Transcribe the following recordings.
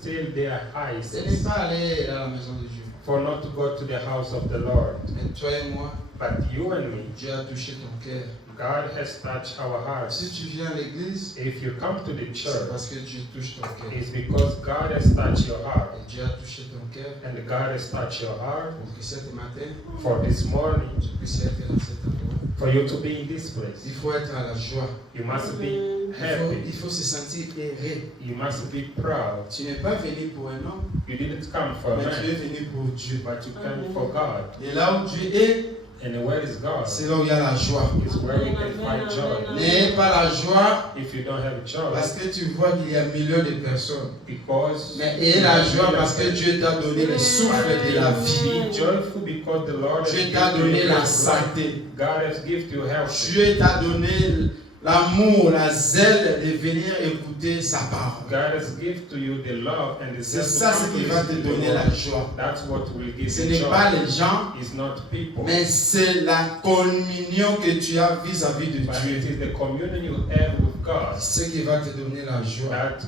still their eyes Ce n'est pas aller à la maison de Dieu. for not to go to the house of the Lord. Mais toi et moi, But you and me, Dieu a touché ton cœur. God has touched our hearts. Si tu viens à l'église, If you come to the c'est church, parce que Dieu touche ton cœur. it's because God has touched your heart. Et Dieu a touché ton cœur And God has touched your heart pour que cet matin, for this morning, tu puisses être dans cet endroit. for you to be in this place. Il faut être à la joie. You must be happy. Il faut se sentir erré. You must be proud. Tu n'es pas venu pour un homme, You didn't come for mais tu es man, venu pour Dieu. but you came for God. Et là où Dieu est, And where is God? c'est là où il y a la joie. Is where we can find joy. N'ayez pas la joie If you don't have joy, parce que tu vois qu'il y a millions de personnes. because Mais ayez la joie parce que Dieu t'a donné le souffle de la vie. be joyful because the Lord has Dieu t'a given donné you la life. santé. God has given you health. Dieu t'a donné l'amour, la zèle de venir écouter sa parole. God has given to you the love and the C'est zeal ça to ce come qui to va te listen to donner God. la joie. That's what will give Ce you n'est joy. pas les gens, It's not people, mais c'est la communion que tu as vis-à-vis de but Dieu. it is the communion you have with God Ce qui va te donner la joie. that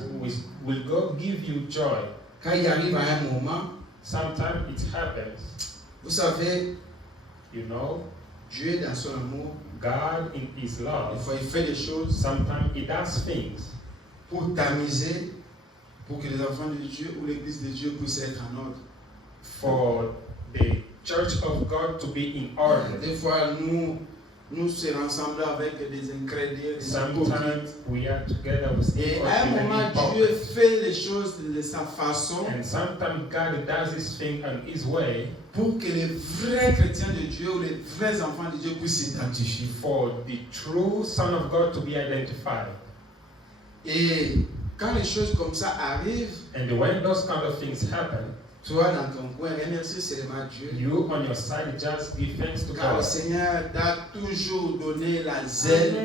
will go give you joy. Quand il arrive à un moment, Sometimes it happens, vous savez, you know, Dieu dans son amour, God in His des love, fois il fait des choses sometimes He does things pour tamiser, pour que les enfants de Dieu ou l'église de Dieu puissent être en ordre. for the church of God to be in order. Des fois, nous se rassemblons avec des incrédules, des hypocrites. Sometimes we are together with Et people à un and moment, Dieu hypocrites. fait les choses de sa façon And sometimes God does His thing on His way pour que les vrais chrétiens de Dieu ou les vrais enfants de Dieu puissent s'identifier. for the true Son of God to be identified. Et quand les choses comme ça arrivent, And when those kind of things happen, toi dans ton coin, remercie seulement Dieu. you on your side just give thanks to Car le God. Seigneur t'a toujours donné la zèle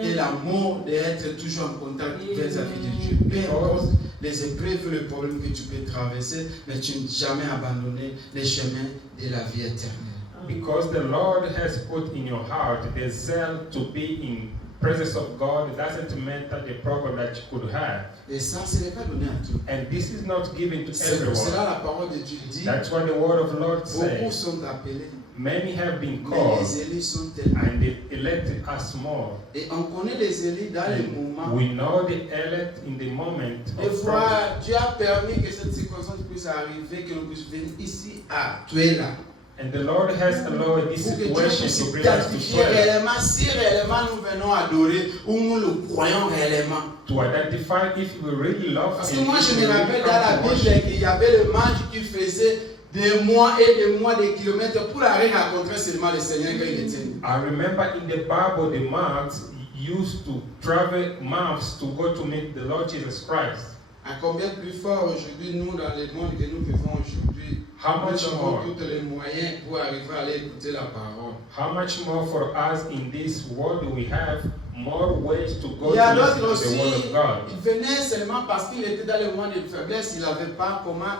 et l'amour d'être toujours en contact vis-à-vis de Dieu. Peu importe les épreuves et les problèmes que tu peux traverser, mais tu n'as jamais abandonné les chemins de la vie éternelle. Because the Lord has put in your heart the zeal to be in presence of God. It doesn't matter the problem that you could have. Et ça, ce n'est pas donné à tout. And this is not given to C'est pour cela everyone. la parole de Dieu dit, That's what the word of the Lord beaucoup says. sont appelés, Many have been mais called les élus sont tellement. and they elected us more. Et on connaît les élus dans les moments. We know the elect in the moment Des of fois, problem. Dieu a permis que cette circonstance puisse arriver, que nous puissions venir ici à Tuela. And the Lord has allowed this Pour que Dieu situation puisse to bring us to identifier prayer, réellement si réellement nous venons adorer ou nous le croyons réellement. to identify if we really love Parce Him. que moi, if je we me really rappelle come dans la to Bible worship. qu'il y avait le mange qui faisait des mois et des mois, des kilomètres pour aller rencontrer seulement le Seigneur quand il était. I remember in the Bible, the monks used to travel miles to go to meet the Lord Jesus Christ. À combien plus fort aujourd'hui, nous, dans le monde que nous vivons aujourd'hui, How nous much avons more? tous les moyens pour arriver à aller écouter la parole. How much more for us in this world do we have more ways to go Il y a to listen d'autres to the aussi, Word of God? il venait seulement parce qu'il était dans le moment de faiblesse, il n'avait pas comment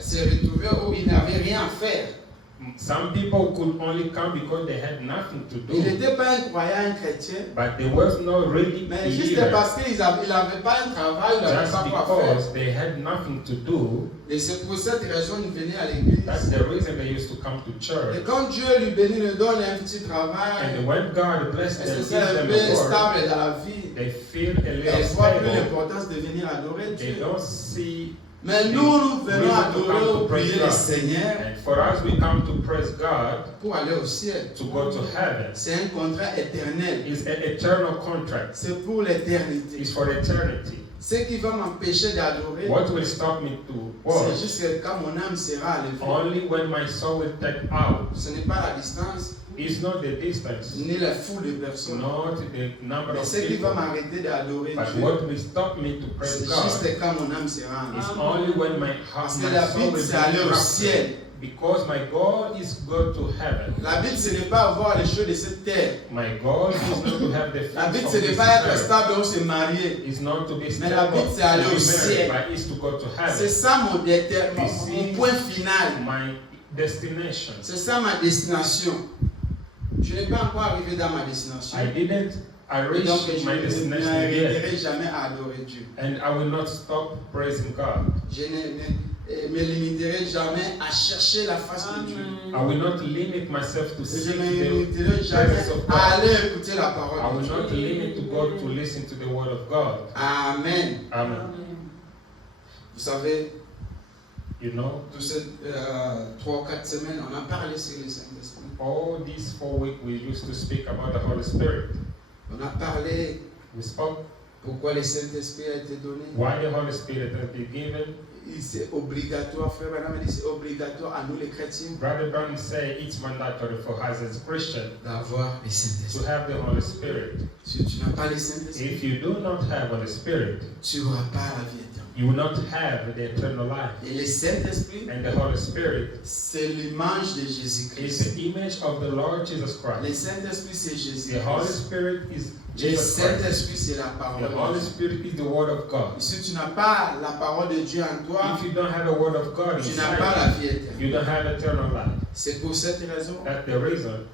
se retrouver ou il n'avait rien à faire. Some people could only come because they had nothing to Il do, n'était pas un croyant, un chrétien, but there was no really mais juste believer. parce qu'il n'avait pas un travail, il n'avait Just pas quoi faire. because they had nothing to do, Et c'est pour cette raison qu'il venait à l'église. that's the reason they used to come to Et church. quand Dieu lui bénit, lui donne un petit travail, And when God blessed et them, c'est gives un them peu a word, stable dans la vie, they feel a et little elle voit plus stable. l'importance de venir adorer They Dieu. don't see. Mais nous, nous venons adorer ou prier le Seigneur And for us, we come to praise God pour aller au ciel. to go to heaven. C'est un contrat éternel. It's an eternal contract. C'est pour l'éternité. It's for eternity. Ce qui va m'empêcher d'adorer, What will stop me to c'est worship? juste que quand mon âme sera enlevée. Only when my soul will take out. Ce n'est pas la distance, It's not the distance, ni la foule de personnes. not the number Mais of ce qui va people, m'arrêter d'adorer but Dieu, what will stop me to praise c'est God juste quand mon âme sera enlevée. is only when my heart, Parce que my la soul Bible, will c'est aller be au ciel. raptured. Because my goal is go to heaven. La Bible, ce n'est pas avoir les choses de cette terre. My goal is not to have the La Bible, things ce of n'est this pas être earth. stable ou se marier. It's not to be Mais la stable, Bible, c'est aller to au be ciel. married, but it's to go to C'est heaven. ça mon point final. My destination. C'est ça ma destination. Je n'ai pas encore arrivé dans ma destination. I I Et reach donc, je my ne destination m'arrêterai yet, jamais à adorer Dieu. and I will not stop praising God. Je ne me limiterai jamais à chercher la face de Dieu. I will not limit myself to Et je seek ne me the limiterai jamais presence of à God. aller écouter la I parole will de not Dieu. limit to God to listen to the word of God. Amen. Amen. Vous savez, You know, toutes ces 3 ou 4 semaines, on a parlé sur le Saint-Esprit. all these 4 weeks we used to speak about the Holy Spirit. On a parlé We spoke pourquoi le Saint-Esprit a été donné. why the Holy Spirit has been given. C'est obligatoire, frère Branham dit c'est obligatoire à nous les chrétiens Brother Brown say it's mandatory for us as Christians d'avoir le to Saint-Esprit. have the Holy Spirit. Si tu n'as pas le Saint-Esprit, If you do not have Holy Spirit, tu n'auras pas la vie éternelle. you will not have the eternal life. Et le Saint-Esprit, And the Holy Spirit c'est l'image de is Jésus-Christ. the image of the Lord Jesus Le Christ. Saint-Esprit, c'est The Holy Jésus-Christ. Spirit is Le Jesus Christ. Saint-Esprit, c'est la The parole Holy de Dieu. Spirit is the Word of God. Si tu n'as pas la parole de Dieu en toi, If you don't have the Word of God tu n'as pas la inside vie you, éternelle. you don't have eternal life. C'est pour cette raison, That's the reason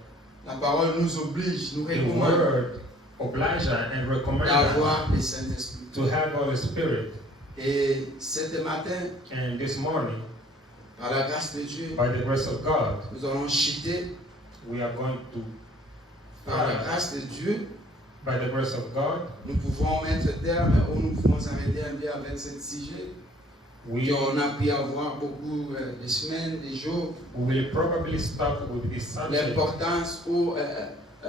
la parole nous oblige, nous the recommande Word obliges us and recommends us d'avoir le Saint-Esprit. to have Holy Spirit. Et ce matin, And this morning, par la grâce de Dieu, by the grace of God, nous allons chuter we are going to, par la grâce de Dieu. by the grace of God, Nous pouvons mettre terme ou nous pouvons arrêter un peu avec ce sujet. we On a pu avoir beaucoup de semaines, de jours. will probably stop with this subject. L'importance ou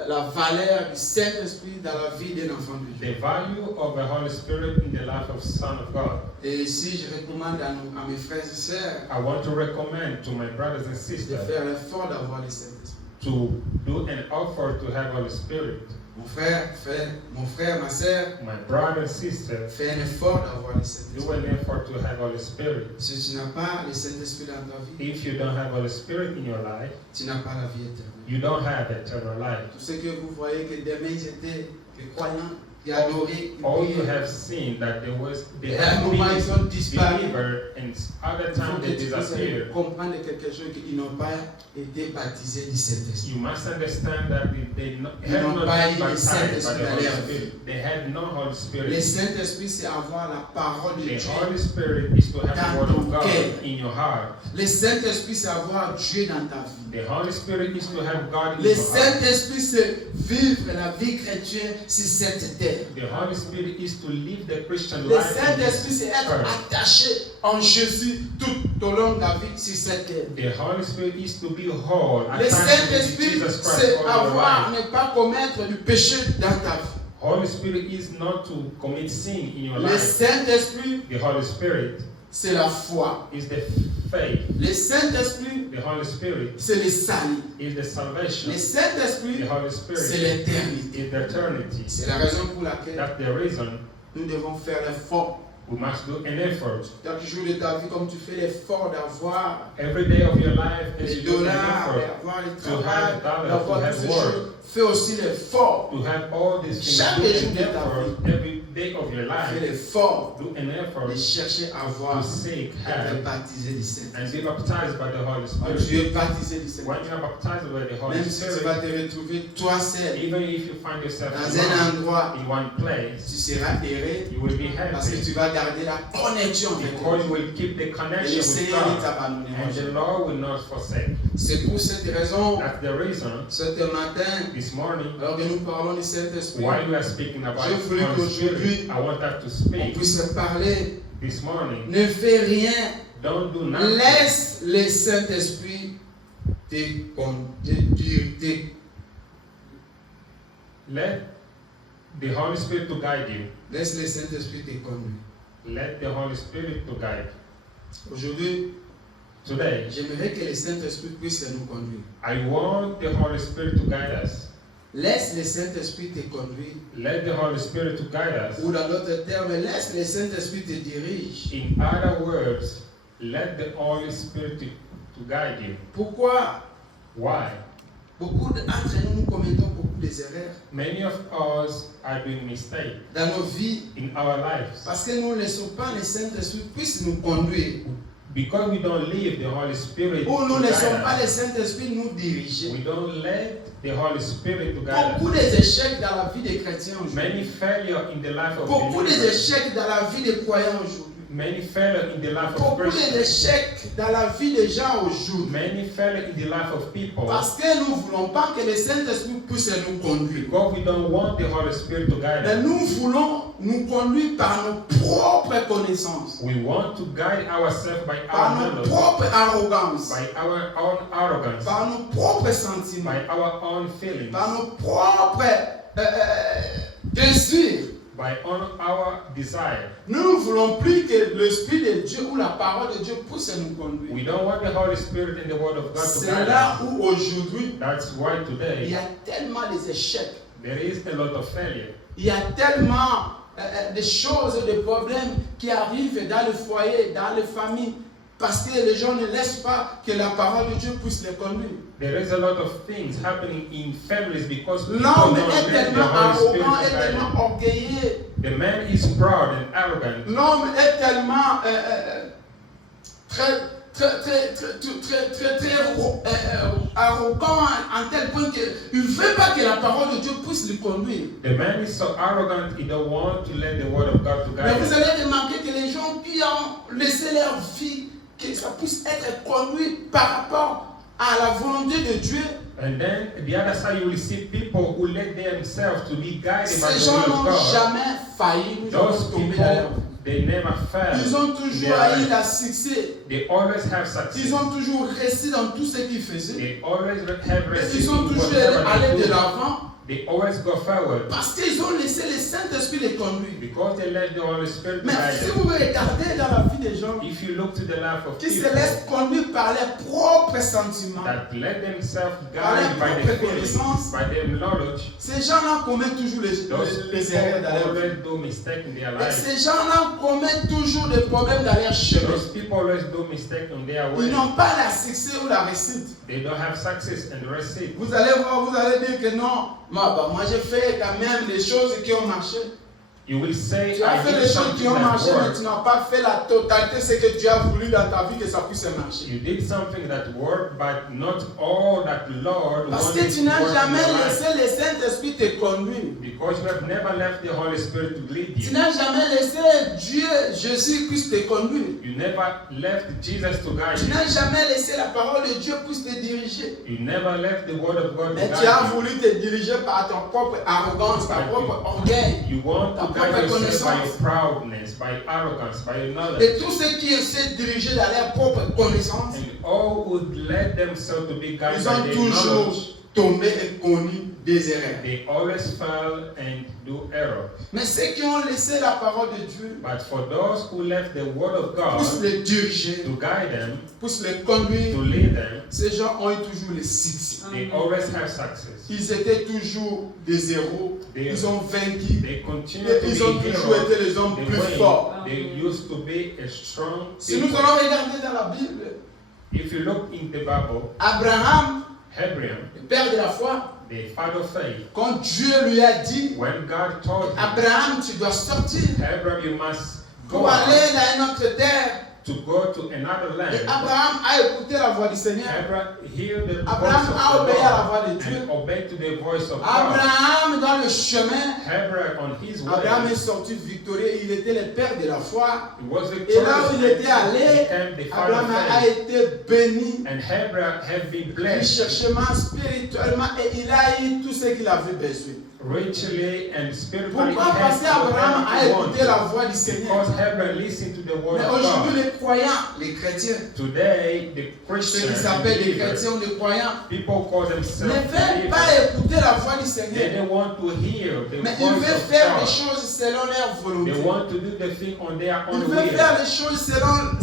la valeur du Saint-Esprit dans la vie d'un enfant de Dieu. The value of the Holy Spirit in the life of Son of God. Et ici, je recommande à mes frères et sœurs I want to recommend to my brothers and de sisters faire l'effort d'avoir le Saint-Esprit. to do an effort to have Holy Spirit. Mon frère, ma sœur, My brother and sister, fais un effort d'avoir le do Saint-Esprit. an effort to have Holy Spirit. Si tu n'as pas le Saint-Esprit dans ta vie, If you don't have Holy Spirit in your life, tu n'as pas la vie éternelle. you don't have eternal life. Tout ce que vous voyez que demain ils étaient des croyants, qui adoraient, qui All you priaient. have seen that there was Et à un moment, ils ont disparu. believer and other Il faut time que they tu puisses disappear. comprendre quelque chose qu'ils n'ont pas été baptisés du Saint-Esprit. You must understand that they Ils have n'ont not pas been eu le baptized by Saint-Esprit the dans Holy leur vie. Spirit. They had no Holy Le Spirit. Saint-Esprit, c'est avoir la parole de The Dieu. Holy Spirit is to have the Dans Word ton of God cœur. in your heart. Le Saint-Esprit, c'est avoir Dieu dans ta vie. The Holy Spirit is to have God in Le your heart. Saint-Esprit, c'est vivre la vie chrétienne sur cette terre. The Holy Spirit is to live the Christian Le life in Saint-Esprit, this c'est être earth. attaché en Jésus tout au long de la vie sur cette terre. The Holy Spirit is to be whole, Le attached to Saint-Esprit, Jesus Christ c'est all your avoir, life. ne pas commettre du péché dans ta vie. Holy Spirit is not to commit sin in your Le life. Saint-Esprit, The Holy Spirit c'est la foi. is the faith. Le Saint-Esprit, The Holy Spirit c'est le salut. is the salvation. Le Saint-Esprit, The Holy c'est Spirit l'éternité. is the eternity. C'est la raison pour laquelle That's the reason nous devons faire l'effort. we must do an effort. Chaque jour de ta vie, comme tu fais l'effort d'avoir Every day of your life as les you do an dollars, effort d'avoir les to have travail, dollars, d'avoir to toutes have ces work, choses, fais aussi l'effort. to have all these things. Chaque Do jour an de ta effort every day of your Fais life. l'effort Do an effort de chercher à voir to seek, être have, baptisé du Saint-Esprit. and be baptized by the Holy Quand Spirit. tu es baptisé du When Saint-Esprit, you are baptized by the Holy même si tu vas Spirit, te retrouver toi seul even if you find yourself dans alone un endroit, in one place, tu seras erré you will be parce que happy tu vas garder la connexion avec because Dieu. you will keep the Et connection le with Seigneur ne God, t'abandonnera and the jamais. Lord will not forsake. C'est pour cette raison, That's the reason ce matin, this morning, alors que nous parlons du Saint-Esprit, while we are speaking about Je the voulais Holy Spirit, qu'aujourd'hui, I want us to on speak puisse parler. this morning. Ne fais rien. Don't do nothing. Laisse le Saint-Esprit te Let the Holy Spirit to guide you. laisse le Saint-Esprit te conduire. Let the Holy Spirit to guide. Aujourd'hui, Today, j'aimerais que le Saint-Esprit puisse nous conduire. I want the Holy Spirit to guide us. Laisse le Saint-Esprit te conduire. Let the Holy Spirit to guide us. Ou dans d'autres termes, laisse le Saint-Esprit te dirige. In other words, let the Holy Spirit to guide you. Pourquoi Why? beaucoup d'entre nous commettons beaucoup d'erreurs Many of us are doing mistakes dans nos vies in our lives parce que nous ne laissons pas le Saint-Esprit puisse nous conduire. Because we don't leave the Holy Spirit Ou nous to ne guide laissons pas us. le Saint-Esprit nous diriger. We don't let the Holy Spirit to guide Beaucoup us. d'échecs dans la vie des chrétiens aujourd'hui. Many failure in the life of Beaucoup believers. d'échecs dans la vie des croyants aujourd'hui. Many failure in the life of Beaucoup Christians. d'échecs dans la vie des gens aujourd'hui. Many failure in the life of people. Parce que nous ne voulons pas que le Saint-Esprit puisse nous conduire. Because we don't want the Holy Spirit to guide Mais us. nous voulons nous conduire par nos propres connaissances, We want to guide ourselves by par our nos knowledge, propres arrogances, by our own arrogance, par nos propres sentiments, by our own feelings, par nos propres désirs. by our desire. Nous ne voulons plus que l'Esprit de Dieu ou la parole de Dieu puisse nous conduire. We don't want the Holy Spirit and the Word of God to C'est guide là us. où aujourd'hui, That's why il y today a tellement d'échecs, there is a lot of failure. il y a tellement de choses, de problèmes qui arrivent dans le foyer, dans les familles, parce que les gens ne laissent pas que la parole de Dieu puisse les conduire. There is a lot of things happening in families because people L'homme don't est let the tellement Holy Spirit arrogant, to est guide them. tellement orgueilleux. The man is proud and arrogant. L'homme est tellement arrogant en tel point qu'il ne veut pas que la parole de Dieu puisse le conduire. The man is so arrogant he don't want to let the Word of God to Mais guide vous him. allez remarquer que les gens qui ont laissé leur vie, que ça puisse être conduit par rapport à la volonté de Dieu, And then the other side you will see people who let themselves to be guided by ces the gens will of n'ont God. jamais failli, nous Those avons tombé dans leur people, vie. they never fail. Ils ont in toujours their eu life. la succès. They always have success. Ils ont toujours resté dans tout ce qu'ils faisaient. They always have Et received ils ont toujours whatever allé they de do. l'avant They always go forward parce qu'ils ont laissé le Saint-Esprit les conduire. because they let the Holy Spirit Mais guide si them. vous regardez dans la vie des gens If you look to the life of qui se people laissent conduire par leurs propres sentiments, that let themselves Par guide leur by propre their feelings, connaissance, by their knowledge, ces gens-là commettent toujours those les erreurs people dans leur vie. always do mistake in their Et life. ces gens-là commettent toujours des problèmes dans leur chemin. Those people always do mistake on their Ils way. n'ont pas la succès ou la réussite. They don't have success and receipt. Vous allez voir, vous allez dire que non, moi j'ai fait quand même des choses qui ont marché. You will say, Tu as I fait did des choses something qui ont that marché, mais worked. tu n'as pas fait la totalité de ce que tu as voulu dans ta vie que ça puisse marcher. You did something that worked, but not all that Lord Parce que wanted tu to n'as work in jamais your life. laissé le Saint-Esprit te conduire. Because you have never left the Holy Spirit to lead Tu you. n'as jamais laissé Dieu, Jésus-Christ te conduire. You never left Jesus to guide Tu you. n'as jamais laissé la parole de Dieu puisse te diriger. You never left the Word of God to Mais tu as guide you. voulu te diriger par ton propre arrogance, ta propre orgueil. You want Ta to propre guide yourself by connaissance. your proudness, by arrogance, by your knowledge. Et tous ceux qui essaient de diriger dans leur propre connaissance, And all would let themselves to be guided ils by ont their toujours knowledge. tombé et connu des erreurs. They always fail and do error. Mais ceux qui ont laissé la parole de Dieu, But for those who left the Word of puissent God les diriger, to guide them, puissent les conduire, to lead them, ces gens ont eu toujours le succès. they always have success. Ils étaient toujours des héros, ils ont vaincu, They continue et to ils ont be toujours heroes. été les hommes They plus win. forts. They used to be a strong Si nous people. allons regarder dans la Bible, If you look in the Bible, Abraham, Abraham, le père de la foi, the father of faith, quand Dieu lui a dit, when God told him, Abraham, tu dois sortir Abraham, you must go pour aller out dans une autre terre. to go to another land. Et Abraham a écouté la voix du Seigneur. Abraham hear the Abraham voice a of obéi the à la Lord voix de Dieu. and obeyed to the voice of God. Abraham, dans le chemin, Abraham on his Abraham way, est sorti victorieux. Il était le père de la foi. he was Et là où il victorious était and allé, became the father Abraham of a faith. été béni, And Abraham have been blessed richement, spirituellement, et il a eu tout ce qu'il avait besoin. richly and spiritually. Pourquoi? Parce qu'Abraham a écouté la voix du Seigneur. Because Abraham listened to the word Mais of aujourd'hui, God. les croyants, les chrétiens, Today, the ceux qui Christians, s'appellent les believers, chrétiens ou les croyants, people call ne themselves veulent believers. pas écouter la voix du They Seigneur. don't want to hear the Mais ils voice veulent of faire des God. choses selon leur volonté. They want to do the thing on their Ils own veulent will. faire les choses selon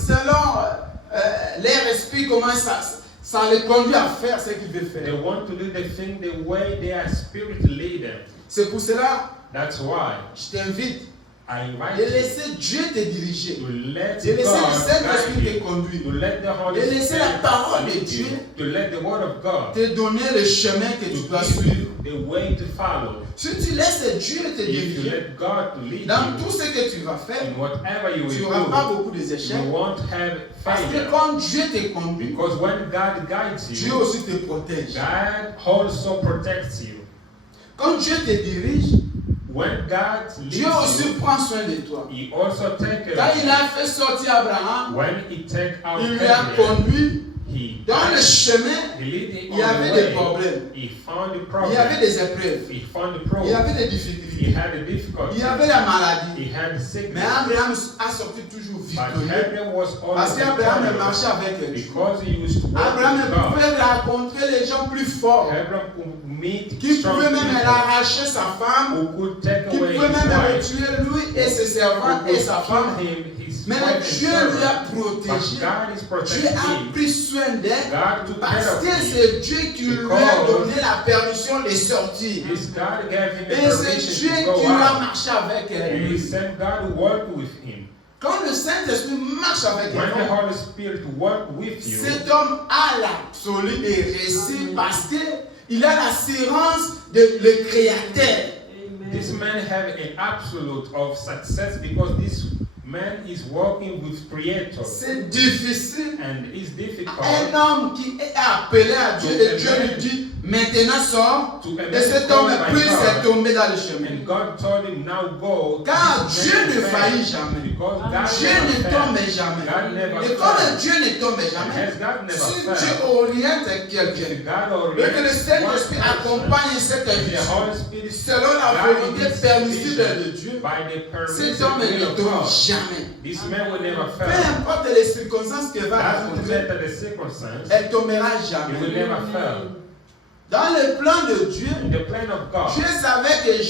leur esprit, comment ça les conduit à faire ce qu'ils veulent They faire. want to do the thing the way their spirit lead them. C'est pour cela That's why je t'invite I invite de you laisser Dieu te diriger, to let de laisser le God Saint-Esprit guide te you, conduire, to let the Holy de laisser la Spirit parole de lead Dieu you, to let the word of God te donner le chemin que tu dois suivre. the the way to follow. Si tu laisses Dieu te If you diriger let God to lead dans you tout ce que tu vas faire, in whatever you tu will n'auras pas do, beaucoup d'échecs. you won't have Parce que failure. quand Dieu te conduit, Because when God guides Dieu you, aussi te protège. God also protects you. Quand Dieu te dirige, When God Dieu leads aussi you, prend soin de toi. He also takes care Quand of il you. a fait sortir Abraham, When He takes out il lui a Abraham, conduit He dans le chemin. He lead him Il y on avait the des way. problèmes, He found the il y avait problem. des épreuves, He found the il y problem. avait des He difficultés, had a il difficulty. y avait la maladie. He had Mais sickness. Abraham a sorti toujours But victorieux Abraham was parce always qu'Abraham victorious marchait avec Dieu. because he used to walk Abraham with God. pouvait rencontrer les gens plus forts, Abraham could meet qui strong pouvaient même people arracher sa femme, who could take qui away pouvaient his même wife, tuer lui et ses who servantes et could sa femme. kill him, his Mais wife and Dieu lui a servant. But protégé. God is Dieu protecting a him. pris soin d'elle God took parce care of que him. c'est Dieu qui lui a Because donné la permission de sortir. This God gave him the Et c'est Dieu permission to qui go a out. marché avec And elle. he sent God to work with him. Quand le Saint-Esprit marche avec When the elle, Holy Spirit work with you, cet homme a l'absolu et réussi parce qu'il a l'assurance de le Créateur. this man have an absolute of success because this man is working with Creator. C'est difficile. And it's Un difficult homme qui est appelé à Dieu et Dieu lui dit maintenant sors to et cet homme puisse tomber dans le chemin. And God told him, now go. Car This Dieu man ne failed. faillit jamais. Because God Dieu never ne failed. tombe God jamais. never Et comme failed. Dieu ne tombe And jamais, has God never si Dieu failed. oriente quelqu'un God et que le Saint-Esprit orients accompagne cette the vie Holy Spirit selon la volonté permissive de Dieu, by the cet permissive homme will ne of tombe God. jamais. This man will never Peu fail. importe les circonstances qu'il va Doesn't rencontrer, matter the circumstance, elle ne tombera he will jamais. never fail. Dans le plan de Dieu, In the plan of God, Dieu savait que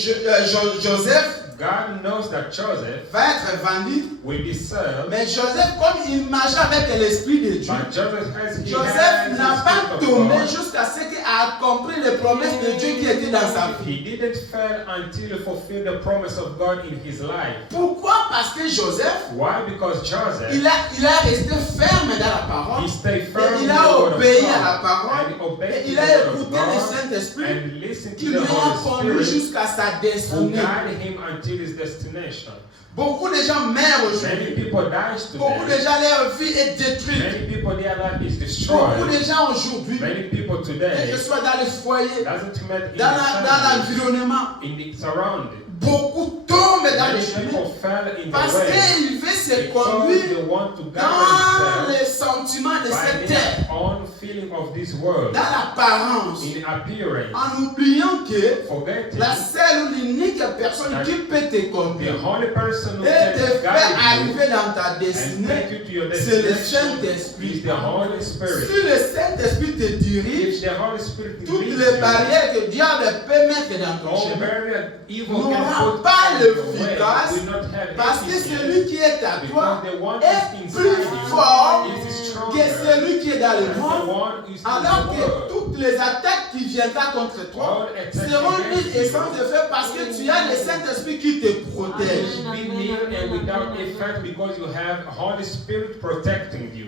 Joseph God knows that Joseph va être vendu. will be served. Mais Joseph, comme il marchait avec l'Esprit de Dieu, But Joseph Joseph n'a pas the tombé Spirit of God. jusqu'à ce qu'il a accompli les promesses de Dieu qui étaient dans sa vie. He didn't fail until he fulfilled the promise of God in his life. Pourquoi? Parce que Joseph, Why? Because Joseph, il a resté ferme dans la parole. he stayed firm Et in il the a word of obéi God. à la parole. And he obeyed Et to il the a word of écouté le God Saint-Esprit and listened qui to lui the a Holy conduit Spirit jusqu'à sa who destinée. guided him until his destination. Beaucoup de gens meurent Many aujourd'hui. people die Beaucoup de today. gens, leur vie est détruite. Many people, their life is Beaucoup de destroyed. gens aujourd'hui, Many people que today, ce soit dans les foyers, doesn't matter in dans the family, l'environnement, in the surrounding. beaucoup tombent dans le Many chemin people fell in parce the way qu'ils veulent se because conduire they want to guide dans themselves les sentiments de by cette their terre, own feeling of this world, dans l'apparence, in appearance, en oubliant que forgetting la seule ou l'unique personne qui peut te the conduire only person who et te can faire guide you arriver dans ta and destinée, take you to your c'est le destination Saint-Esprit. is the Holy Spirit. Si le Saint-Esprit te dirige, If the Holy Spirit toutes leads les you, barrières que diable peut mettre dans ton all chemin barrier evil n'aura can put pas in your l'efficace way will not have parce que efficacy, celui qui est à toi because the one est is plus inside you fort is que stronger celui qui est dans le than the monde, one who is in alors the que world. toutes les attaques qui viendront contre toi All attacks seront against mises et you sans effet parce que tu as le Saint-Esprit qui te protège. be near and without effect because you have Holy Spirit protecting you.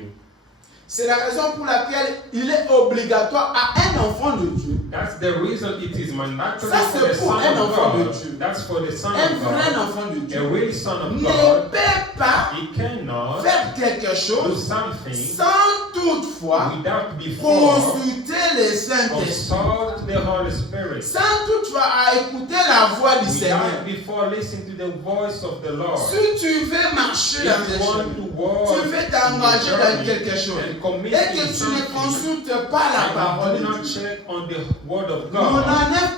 C'est la raison pour laquelle il est obligatoire à un enfant de Dieu, That's the reason it is mandatory Ça, for c'est the pour Son un of enfant de God. Dieu. That's for the Son un of vrai God. enfant de A Dieu, real Son of ne God, peut pas he cannot faire quelque do chose something sans toutefois without before consulter le Saint-Esprit, consult the Holy Spirit. sans toutefois à écouter la voix du Seigneur. Without before listening to the voice of the Lord. Si tu veux marcher dans If tes you want chemins, to walk tu veux in t'engager the dans journey quelque chose, and commit et que in tu ne something, consultes pas la parole and de do not Dieu, check on the word of God,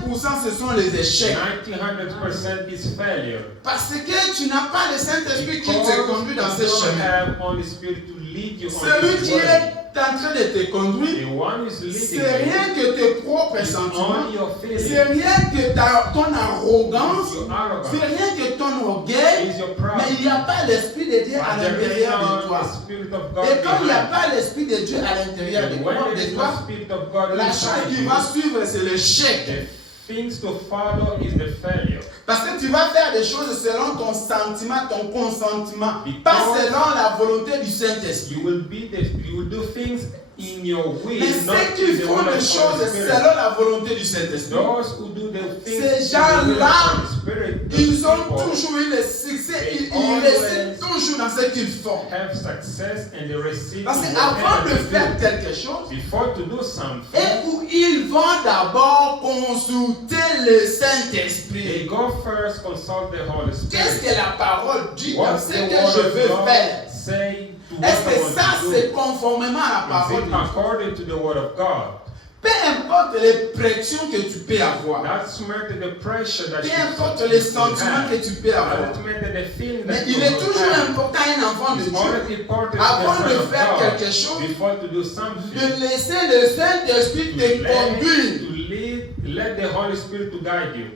99% ce sont les échecs. 90-100% is failure. Parce que tu n'as pas le Saint-Esprit qui Because te conduit dans ces you don't chemins. have Holy Spirit to lead you on Celui this qui way. est en train de te conduire, The one is leading c'est you. rien que tes propres It's sentiments, only your c'est feeling. rien que ton arrogance, It's your arrogance. c'est rien que ton orgueil, It's your pride. mais il n'y a pas l'Esprit de Dieu à But there is l'intérieur de not toi. the Spirit of God Et quand il n'y a behind. pas l'Esprit de Dieu à l'intérieur de And when there de is no toi, Spirit of God la chose inside qui you, va suivre, c'est l'échec. the things to follow is the failure. Parce que tu vas faire des choses selon ton sentiment, ton consentement, Because pas selon la volonté du Saint-Esprit. You will do things in your will, Mais not ceux qui in the font will les of the choses Holy Spirit. selon la volonté du Saint-Esprit, Those who do the things Ces in the will of gens-là, the Holy Spirit, those ils ont people toujours eu le succès, they ils always réussissent toujours dans ce qu'ils font. have success and they receive Parce in qu'avant de whatever they faire do. quelque chose, Before to do something, et où ils vont d'abord consulter le they Saint-Esprit. go first consult the Holy Qu'est-ce Spirit. que la parole dit dans What's ce the que word je of veux God faire? say to what Est-ce I que want ça to do? c'est conformément à la Is parole it de Dieu? according to the word of God? Peu importe les pressions que tu peux avoir, That's matter the pressure that peu you importe les sentiments que have. tu peux avoir, Doesn't matter the feeling mais that il you est will toujours have. important à un enfant de It's Dieu, always important avant to de the Son of faire God, quelque chose, before to do something, de laisser le Saint-Esprit te conduire. let the Holy Spirit to guide you.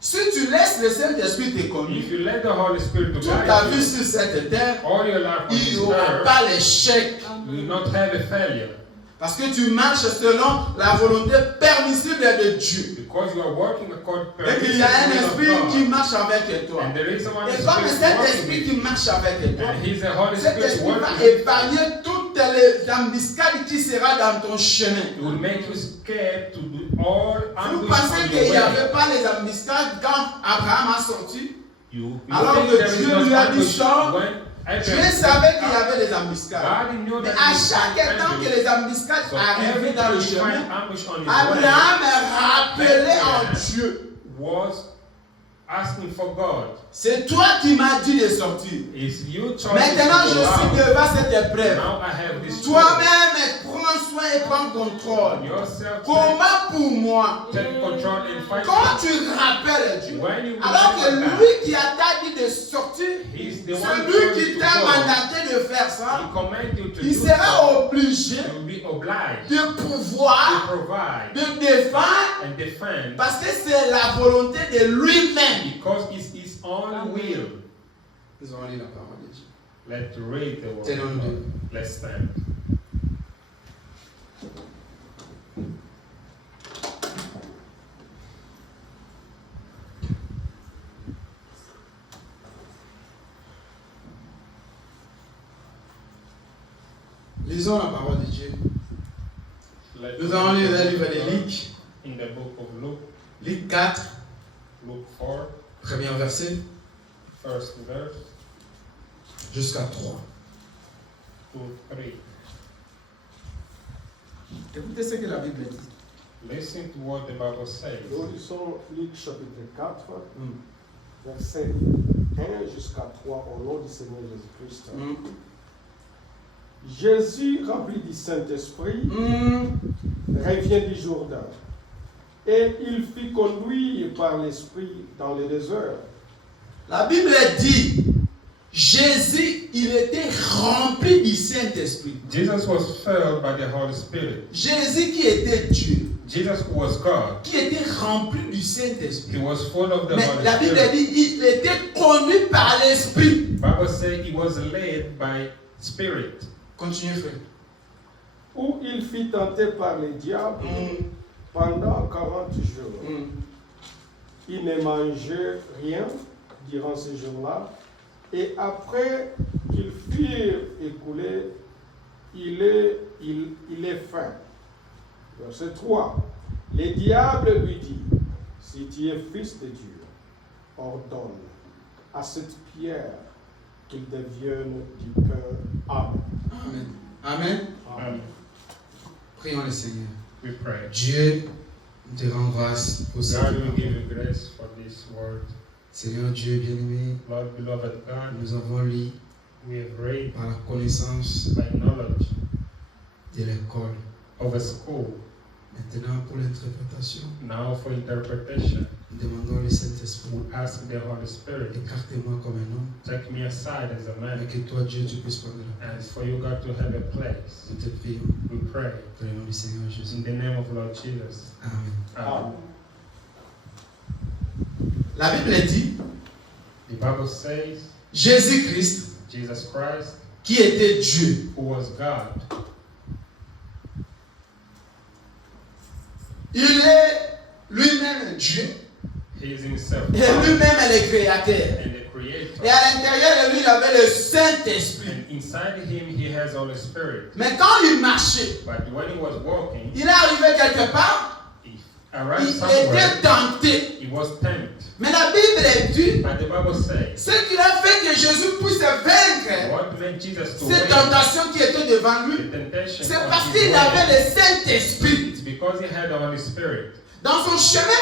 Si tu laisses le Saint-Esprit te conduire, If you let the Holy Spirit to toute ta guide vie you, sur cette terre, all your life on il this n'y aura earth, pas l'échec. you will not have a failure. Parce que tu marches selon la volonté permissible de Dieu. Because you are working according to Et qu'il y a un esprit qui marche avec toi. And there is someone Et comme Spirit cet working esprit with qui you. marche avec toi, And He's the Holy cet Spirit esprit va working with you. épargner toutes les embuscades qui seront dans ton chemin. It will make you scared to do all Vous ambush pensez on qu'il your n'y way. avait pas les embuscades quand Abraham a sorti? You Alors think que there is Dieu no lui a dit, ambush sors. when Dieu Abraham savait qu'il y avait des embuscades. God knew Mais that à he was chaque temps que ambush. les embuscades So arrivaient every dans le time you find chemin, ambush on his Abraham way, rappelait en Dieu. was asking for God. C'est toi qui m'as dit de sortir. Is you choice Maintenant, to je go suis out. devant cette épreuve. Now I have this choice. Toi-même, prends soin et prends contrôle. Yourself Comment pour moi? take control and fight. Quand tu rappelles Dieu, When you alors que remember lui qui a dit de sortir, He's the one celui qui to t'a go. mandaté de faire ça, He command you to il do sera so. obligé You will be obliged de to pouvoir, provide de défendre, and defend parce que c'est la volonté de lui-même. because it's His own will. Nous allons lire la parole de Dieu. Let's read the word. Tenons of le. God. Let's stand. Lisons la parole de Dieu. Let's Nous allons lire le read livre the de word Luc, in the book of Luke, Luc 4, Luke 4, premier verset, first verse jusqu'à 3. to 3. Écoutez ce que la Bible dit. Listen to what the Bible says. Nous lisons Luc chapitre 4, Mm. verset 1 jusqu'à 3 au nom du Seigneur Jésus-Christ. Mm. Jésus, rempli du Saint-Esprit, Mm. revient du Jourdain. Et il fut conduit par l'Esprit dans le désert. La Bible dit, Jésus, il était rempli du Saint-Esprit. Jesus was filled by the Holy Spirit. Jésus qui était Dieu, Jesus was God. qui était rempli du He Saint-Esprit. was full of the Mais Holy la Bible Spirit. dit, il était conduit par l'Esprit. Bible says he was led by Spirit. Continuez, frère. Où il fut tenté par le diable pendant 40 jours. Mm. Il ne mangeait rien durant ces jours-là. Et après qu'ils furent écoulés, il est faim. Verset 3. Le diable lui dit, si tu es fils de Dieu, ordonne à cette pierre qu'il devienne du pain. Amen. Amen. Amen. Amen. Prions le Seigneur. We pray. Dieu, nous te rend grâce pour cette God will parole. give you grace for this word. Seigneur Dieu bien-aimé, Lord, beloved God, nous avons lu we have read par la connaissance by knowledge de l'école. of a school. Maintenant, pour l'interprétation, Now for interpretation, nous demandons le Saint-Esprit. we ask the Holy Spirit, Écarte-moi comme un homme, take me aside as a et man, que toi, Dieu, tu puisses prendre la and place. for you, God, to have a place. Nous te prions We pray dans le nom du Seigneur Jésus. in the name of Lord Jesus. Amen. Amen. La Bible dit, The Bible says Jésus-Christ, Jesus Christ, qui était Dieu, who was God, il est lui-même Dieu, He is Himself et God lui-même est le Créateur. and the Creator. Et à l'intérieur de lui, il avait le Saint-Esprit. And inside him, he has Holy Spirit. Mais quand il marchait, But when he was walking, il est arrivé quelque part, he arrived il somewhere, était tenté. he was tempted. Mais la Bible dit, But the Bible says, ce qui a fait que Jésus puisse vaincre what made Jesus to ces win tentations qui étaient devant lui, the temptation c'est on parce his qu'il way? avait le Saint-Esprit. It's because he had the Holy Spirit. Dans son chemin,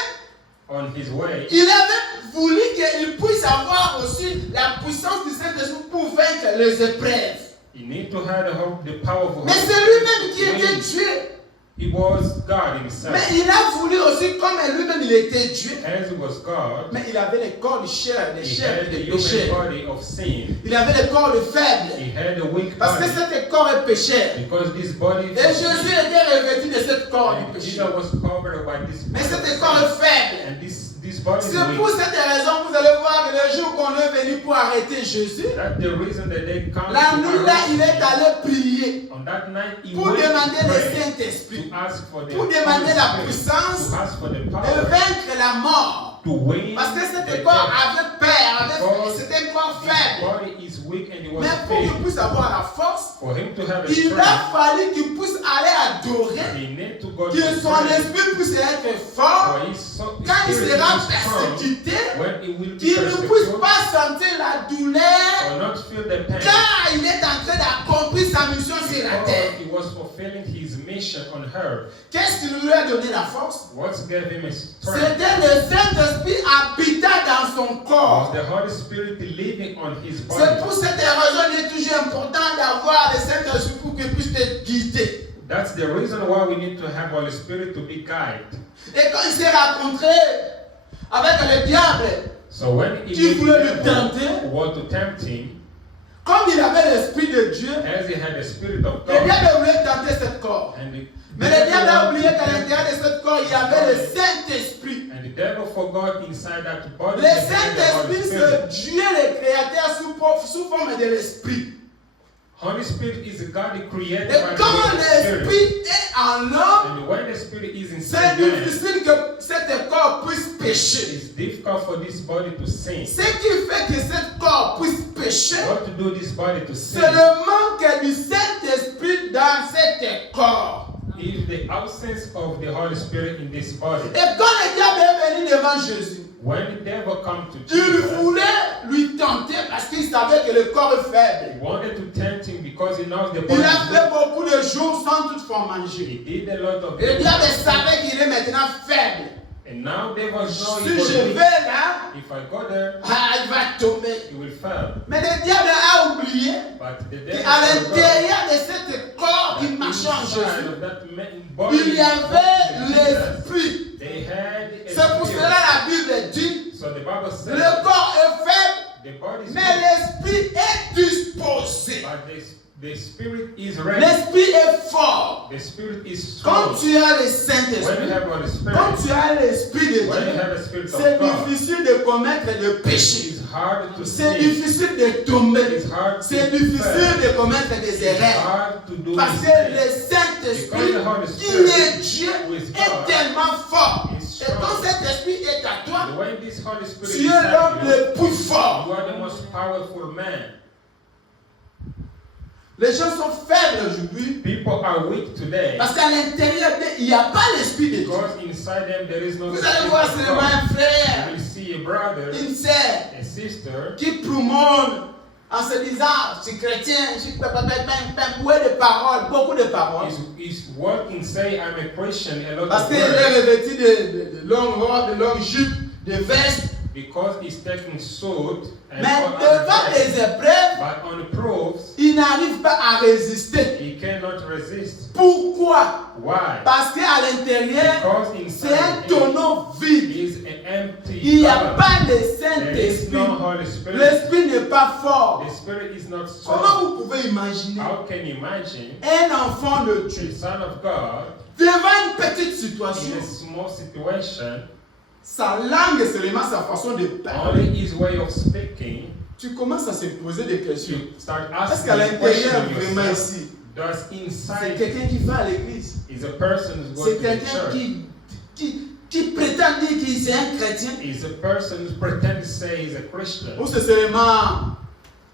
On his way, il avait voulu qu'il puisse avoir aussi la puissance du Saint-Esprit pour vaincre les épreuves. he need to have the power of the Mais Holy c'est lui-même qui Spirit. était Dieu. He was God himself. Mais il a voulu aussi, comme lui-même il était Dieu, As he was God, mais il avait le corps de chair, des he chairs had et the des human péchés. body of sin. Il avait le corps de faible. He had a weak Parce que body. cet corps est pécheur. Because this body Et Jésus était revêtu de ce corps du and péché. Jesus was covered by this Mais body. cet corps est faible. And this body is C'est pour weak. cette raison que vous allez voir que le jour qu'on est venu pour arrêter Jésus, That's the reason that they come la to nuit là, il est arrest him. allé prier On that night, he pour went to demander le pray, Saint-Esprit, to ask for the pour demander la Holy Spirit, puissance to ask for the de power vaincre la mort. to win Parce que the cet death. corps avait peur, Because c'était un corps his faible. body is weak and he was Mais pour qu'il faint. puisse avoir la force, For him to have a il a strength, fallu qu'il puisse aller adorer, he need to go to que son pray. esprit puisse être fort. For his Quand il spirit sera is strong, persécuté, when he will be qu'il ne puisse persecuted, pas sentir la douleur, or not feel the pain, car il est en train d'accomplir sa mission sur la because terre. he was fulfilling his mission on earth. Qu'est-ce qui lui a donné la force? What gave him a strength C'était le Saint-Esprit habitant dans son was corps. the Holy Spirit living on his C'est body. pour cette raison qu'il est toujours important d'avoir le Saint-Esprit pour qu'il puisse te guider. That's the reason why we need to have Holy Spirit to be guided. Et quand il s'est rencontré avec le diable, So when he Qui voulait le devil tenter? want to tempt him, comme il avait l'Esprit de Dieu, as he had the Spirit of le God, diable voulait tenter ce corps. and Mais le diable a oublié qu'à l'intérieur de ce corps, il y avait le Saint-Esprit. and the devil forgot inside that body Le that he had the Holy Saint-Esprit, Spirit. c'est Dieu le Créateur sous forme de l'Esprit. Holy Spirit is God who created Et by quand the Spirit. l'Esprit est en l'homme, And when the Spirit is c'est inside man, difficile que cet corps puisse pécher. it's difficult for this body to sin. Ce qui fait que cet corps puisse pécher, What to do this body to sin? c'est le manque du Saint-Esprit dans cet corps. Is the absence of the Holy Spirit in this body. Et quand le diable est venu devant Jésus, When the devil come to il Jesus, voulait lui tenter parce qu'il savait que le corps est faible. he wanted to tempt him because he knows the Il body a is fait weak. beaucoup de jours sans toutefois manger. He did a lot of Et le diable things. savait qu'il est maintenant faible. And now devil knows Si he was je vais weak. là, If I go there, il va tomber. he will fail. Mais le diable a oublié But the devil qu'à forgot l'intérieur de ce corps qui that marchait en inside Jésus, of that body il y avait of Jesus, l'esprit. they had a C'est pour spirit. cela la Bible dit, So the Bible says le corps est faible, the body is mais weak, l'esprit est disposé. but the spirit is ready. L'esprit est fort. The spirit is Quand strong. tu as le When you Saint-Esprit, have Holy Spirit, quand tu as l'esprit de when you Dieu, have the spirit c'est of God, difficile de commettre de péché. it's hard to C'est sin. difficile de tomber. It's hard to C'est fail. difficile de commettre des It's erreurs. hard to do Parce que mistakes. le Saint-Esprit, Because the Holy qui Spirit est Dieu, with est God tellement fort. is Et quand strong. cet esprit est à toi, And when this Holy Spirit tu is es l'homme inside you, le plus fort. you are the most powerful man. Les gens sont faibles aujourd'hui People are weak today parce qu'à l'intérieur d'eux, il n'y a pas l'esprit de Dieu. because inside them there is no Vous spirit allez voir of seulement God. un frère, You will see a brother, une sœur a sister, qui promène en se disant, je suis chrétien, je suis boué de paroles, beaucoup de paroles. is working, say I'm a Christian, a lot Parce of qu'il words, est revêtu de longues robes, de longues jupes, de vestes. because he's taking sword and Mais all devant other things. les épreuves, But on the proofs, il n'arrive pas à résister. he cannot resist. Pourquoi? Why? Parce qu'à l'intérieur, Because c'est un inside him tonneau vide. is an empty Il n'y a cup. pas de There is Saint-Esprit. no Holy Spirit. L'Esprit n'est pas fort. The Spirit is not Comment strong. vous pouvez imaginer How can you imagine un enfant de the Dieu Son of God devant une petite in situation, a small situation, sa langue est seulement sa façon de parler? only his way of speaking, Tu commences à se poser des questions. you start Est-ce asking qu'à the l'intérieur, question vraiment yourself, ici, does c'est inside quelqu'un qui va à l'église? is a person who's C'est going to the quelqu'un church? qui qui prétend dire qu'il est un chrétien, is a person who pretends to say he's a Christian, ou c'est seulement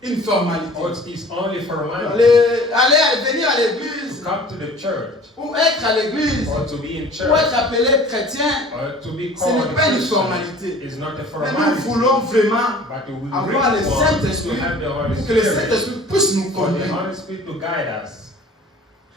une formalité? or it's only formality Venir à to l'église, come to the church, ou être à l'église, or to be in ou church, être appelé chrétien, or to be ce called n'est pas a une Christian formalité. is not a Mais nous formality. voulons vraiment But we avoir le really want Saint-Esprit to have the Holy pour que le Spirit, Saint-Esprit puisse nous for the conduire. Holy Spirit to guide us.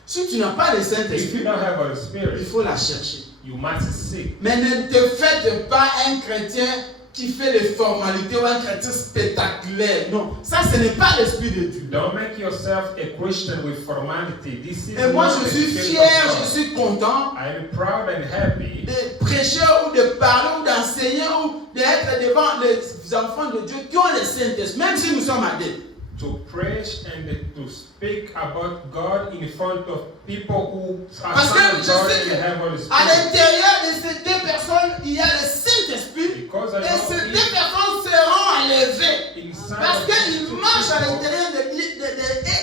Si tu n'as pas le If you Saint-Esprit, don't have Holy il Spirit, faut la chercher. you must seek. Mais ne te faites pas un chrétien qui fait les formalités ou un chrétien spectaculaire. Non, ça ce n'est pas l'Esprit de Dieu. Don't make yourself a Christian with formality. This is Et moi not je the suis Spirit fier, of je God. suis content I am proud and happy de prêcher ou de parler ou d'enseigner ou d'être devant les enfants de Dieu qui ont le Saint-Esprit, même si nous sommes adeptes. to preach and to speak about God in front of people who are Parce que sons of je God sais and que have Holy à Spirit. l'intérieur de ces deux personnes, il y a le Saint-Esprit Because I et ces know deux personnes seront enlevées. inside Parce of qu'ils these two marchent à people, l'intérieur de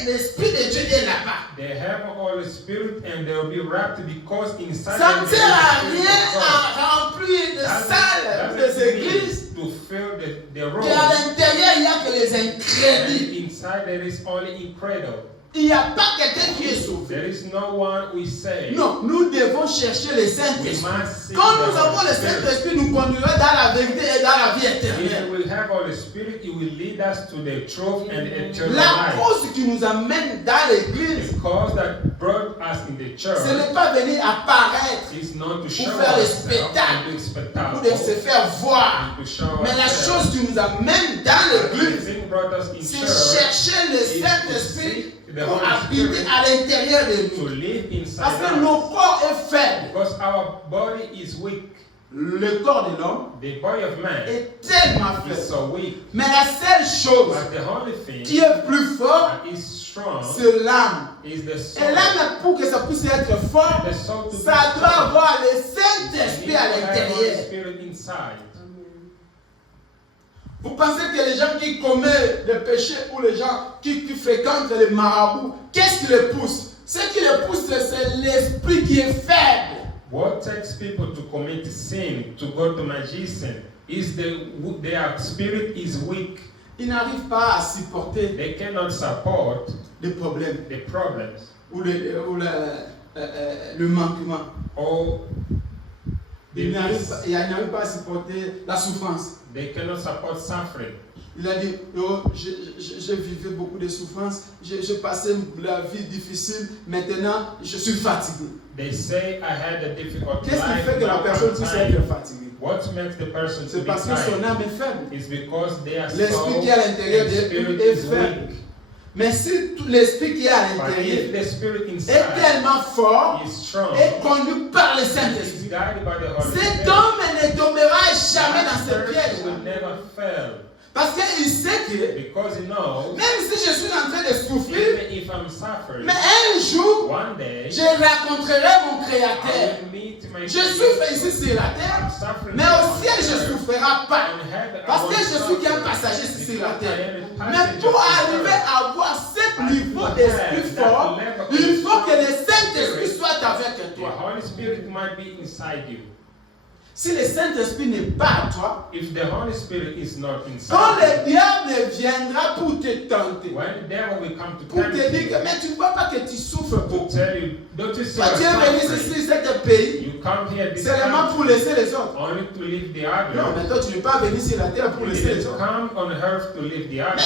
l'Esprit de Dieu est là-bas. they have Holy Spirit and they will be wrapped because inside Ça them ne there sert à is the Spirit rien of God. à remplir de salles, des Doesn't églises, mean to fill the room. qu'à l'intérieur il n'y a que les And incrédules. inside there is only incredible. Il n'y a pas quelqu'un qui est sauvé. There is no one we say. Non, nous devons chercher le We Saint-Esprit. must seek Quand the nous avons Holy le Spirit. Saint-Esprit, nous conduira dans la vérité et dans la vie If éternelle. we will have Holy Spirit, it will lead us to the truth and eternal La life. cause qui nous amène dans l'église, The cause that brought us in the ce church n'est pas venir apparaître is not to show faire le ourselves spectacle and do ou spectacle de se faire voir. and to show Mais la ourselves. chose qui nous amène dans The l'église, thing brought us in c'est church chercher le is to Saint-Esprit seek the pour Holy habiter Spirit à l'intérieur de to nous. live Parce inside que us. nos corps est faible. Because our body is weak. Le corps de l'homme The body of man est tellement is faible. so weak. Mais la seule chose But the only thing qui est plus forte, that is strong c'est l'âme. is the Et soul. l'âme, pour que ça puisse être fort, The soul to be ça doit strong. avoir le You need Saint-Esprit to à have Holy l'intérieur. Spirit inside. Vous pensez que les gens qui commettent des péchés ou les gens qui fréquentent les marabouts, qu'est-ce qui les pousse? Ce qui les pousse, c'est l'esprit qui est faible. What takes people to commit sin, to go to magician, is their spirit is weak. Ils n'arrivent pas à supporter They cannot support les problèmes the problems ou le manquement. or the Ils n'arrivent peace. pas, ils n'arrivent pas à supporter la souffrance. They cannot support suffering. Il a dit, oh, je vivais beaucoup de souffrances, je passais la vie difficile, maintenant je suis fatigué. They say I had a difficult Qu'est-ce qui life. fait que la now personne I'm puisse tired. être fatiguée? What makes the person to C'est be parce que son tired? âme est faible. It's because their L'esprit soul qui est à l'intérieur and d'eux spirit est is faible. weak. Mais si tout l'esprit qui est à But l'intérieur if the spirit est inside tellement fort is strong, et conduit par le is Saint-Esprit, guided by the Holy cet Spirit, homme ne tombera jamais dans that ce piège. person will never fail. Parce qu'il sait que Because he knows, même si je suis en train de souffrir, even if I'm suffering, mais un jour, one day je rencontrerai mon I Créateur. will meet my Je souffre Creator. ici sur la terre, I'm suffering mais on au ciel je ne earth. souffrirai pas. On heaven, I Parce que won't je suis qu'un suffer. passager ici sur la Because I terre. am a Mais passenger pour on arriver earth. à avoir ce niveau d'esprit fort, il faut que le Saint-Esprit soit avec The toi. Holy Spirit might be inside you. Si le Saint-Esprit n'est pas à toi, If the Holy Spirit is not quand inside le diable viendra pour te tenter, you, when the devil will come to pour te tempt dire you, que mais tu ne vois pas que tu souffres to beaucoup. tell you, don't you see Toi, tu es venu what's ici suffering? sur ce pays You come here this seulement pour country laisser les autres. only to leave the Non, other. mais toi tu n'es pas venu sur la terre pour You laisser les didn't autres. come on earth to leave the other.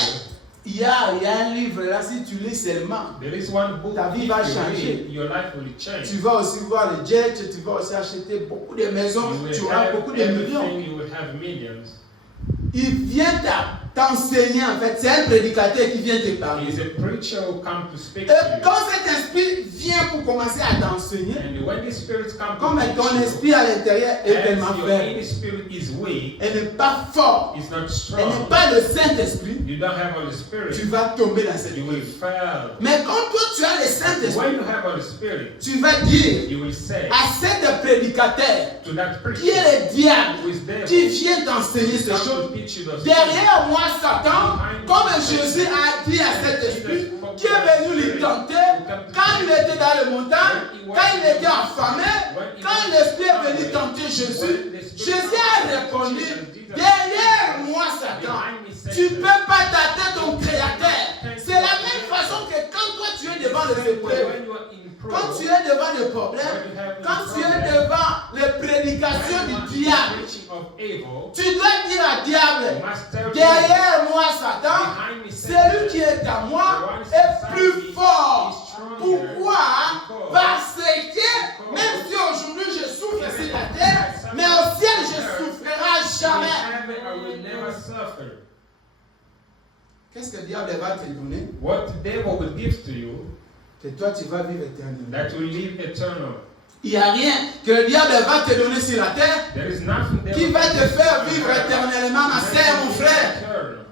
Il y a un livre là, si tu lis seulement, There is one book, Ta vie if va you changer. read, your life will change. tu vas aussi voir les jets, tu vas aussi acheter beaucoup de maisons, You tu will auras have beaucoup de millions. everything, you will have millions. Il vient t'enseigner en fait, c'est un prédicateur qui vient te parler. He's a preacher who comes to speak Et to you. quand cet esprit vient pour commencer à t'enseigner, And when the spirits come comme to ton teach you, esprit à l'intérieur est tellement as your faible, inner spirit is weak, elle n'est pas forte, is not elle n'est strong, pas le Saint-Esprit, you don't have Holy tu Spirit, vas tomber dans cette you will vie. fail. Mais quand toi tu as le When Saint-Esprit, you have have Holy Spirit, tu vas dire you will say à cet prédicateur to that qui est preacher le diable who is devil, qui vient t'enseigner ces come choses. to teach you those things. Derrière moi, Satan, comme Jésus a dit à cet esprit qui est venu lui tenter quand il était dans les montagnes, quand il était affamé, quand l'esprit est venu tenter Jésus, Jésus a répondu, derrière moi, Satan, tu ne peux pas tâter ton créateur. C'est la même façon que quand toi tu es devant les épreuves, When you are in quand tu trouble, es devant les problèmes, quand tu es devant les prédications du diable, preaching of evil, tu dois dire à diable, you must tell him, derrière moi, Satan, celui qui est à moi est plus fort. Pourquoi? Parce que même si aujourd'hui je souffre sur la terre, mais au ciel je ne souffrirai jamais. I will never suffer. Qu'est-ce que le diable va te donner? What the devil will give to you, Que toi tu vas vivre éternellement. that will live eternal. Il n'y a rien que le diable va te donner sur la terre There is nothing there qui va te faire vivre éternellement, ma sœur, mon frère.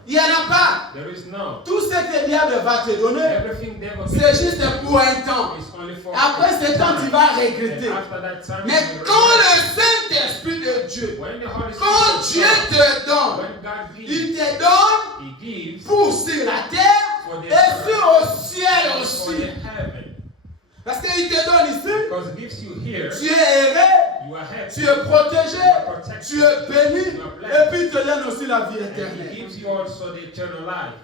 Il n'y en a pas. There is no. Tout ce que le diable va te donner, Everything devil c'est juste pour un temps. is only for Après ce temps, tu vas And regretter. after that time, Mais you will quand regret. le Saint-Esprit de Dieu, When the Holy quand Spirit Dieu te donne, when God gives, il te donne He gives pour sur la terre et sur au ciel for aussi. the heaven. Parce qu'il te donne ici, Because He gives you here, tu es aéré, you are happy. tu es protégé, You are protected. tu es béni, et puis il te donne aussi la vie And He éternelle. gives you also the eternal life.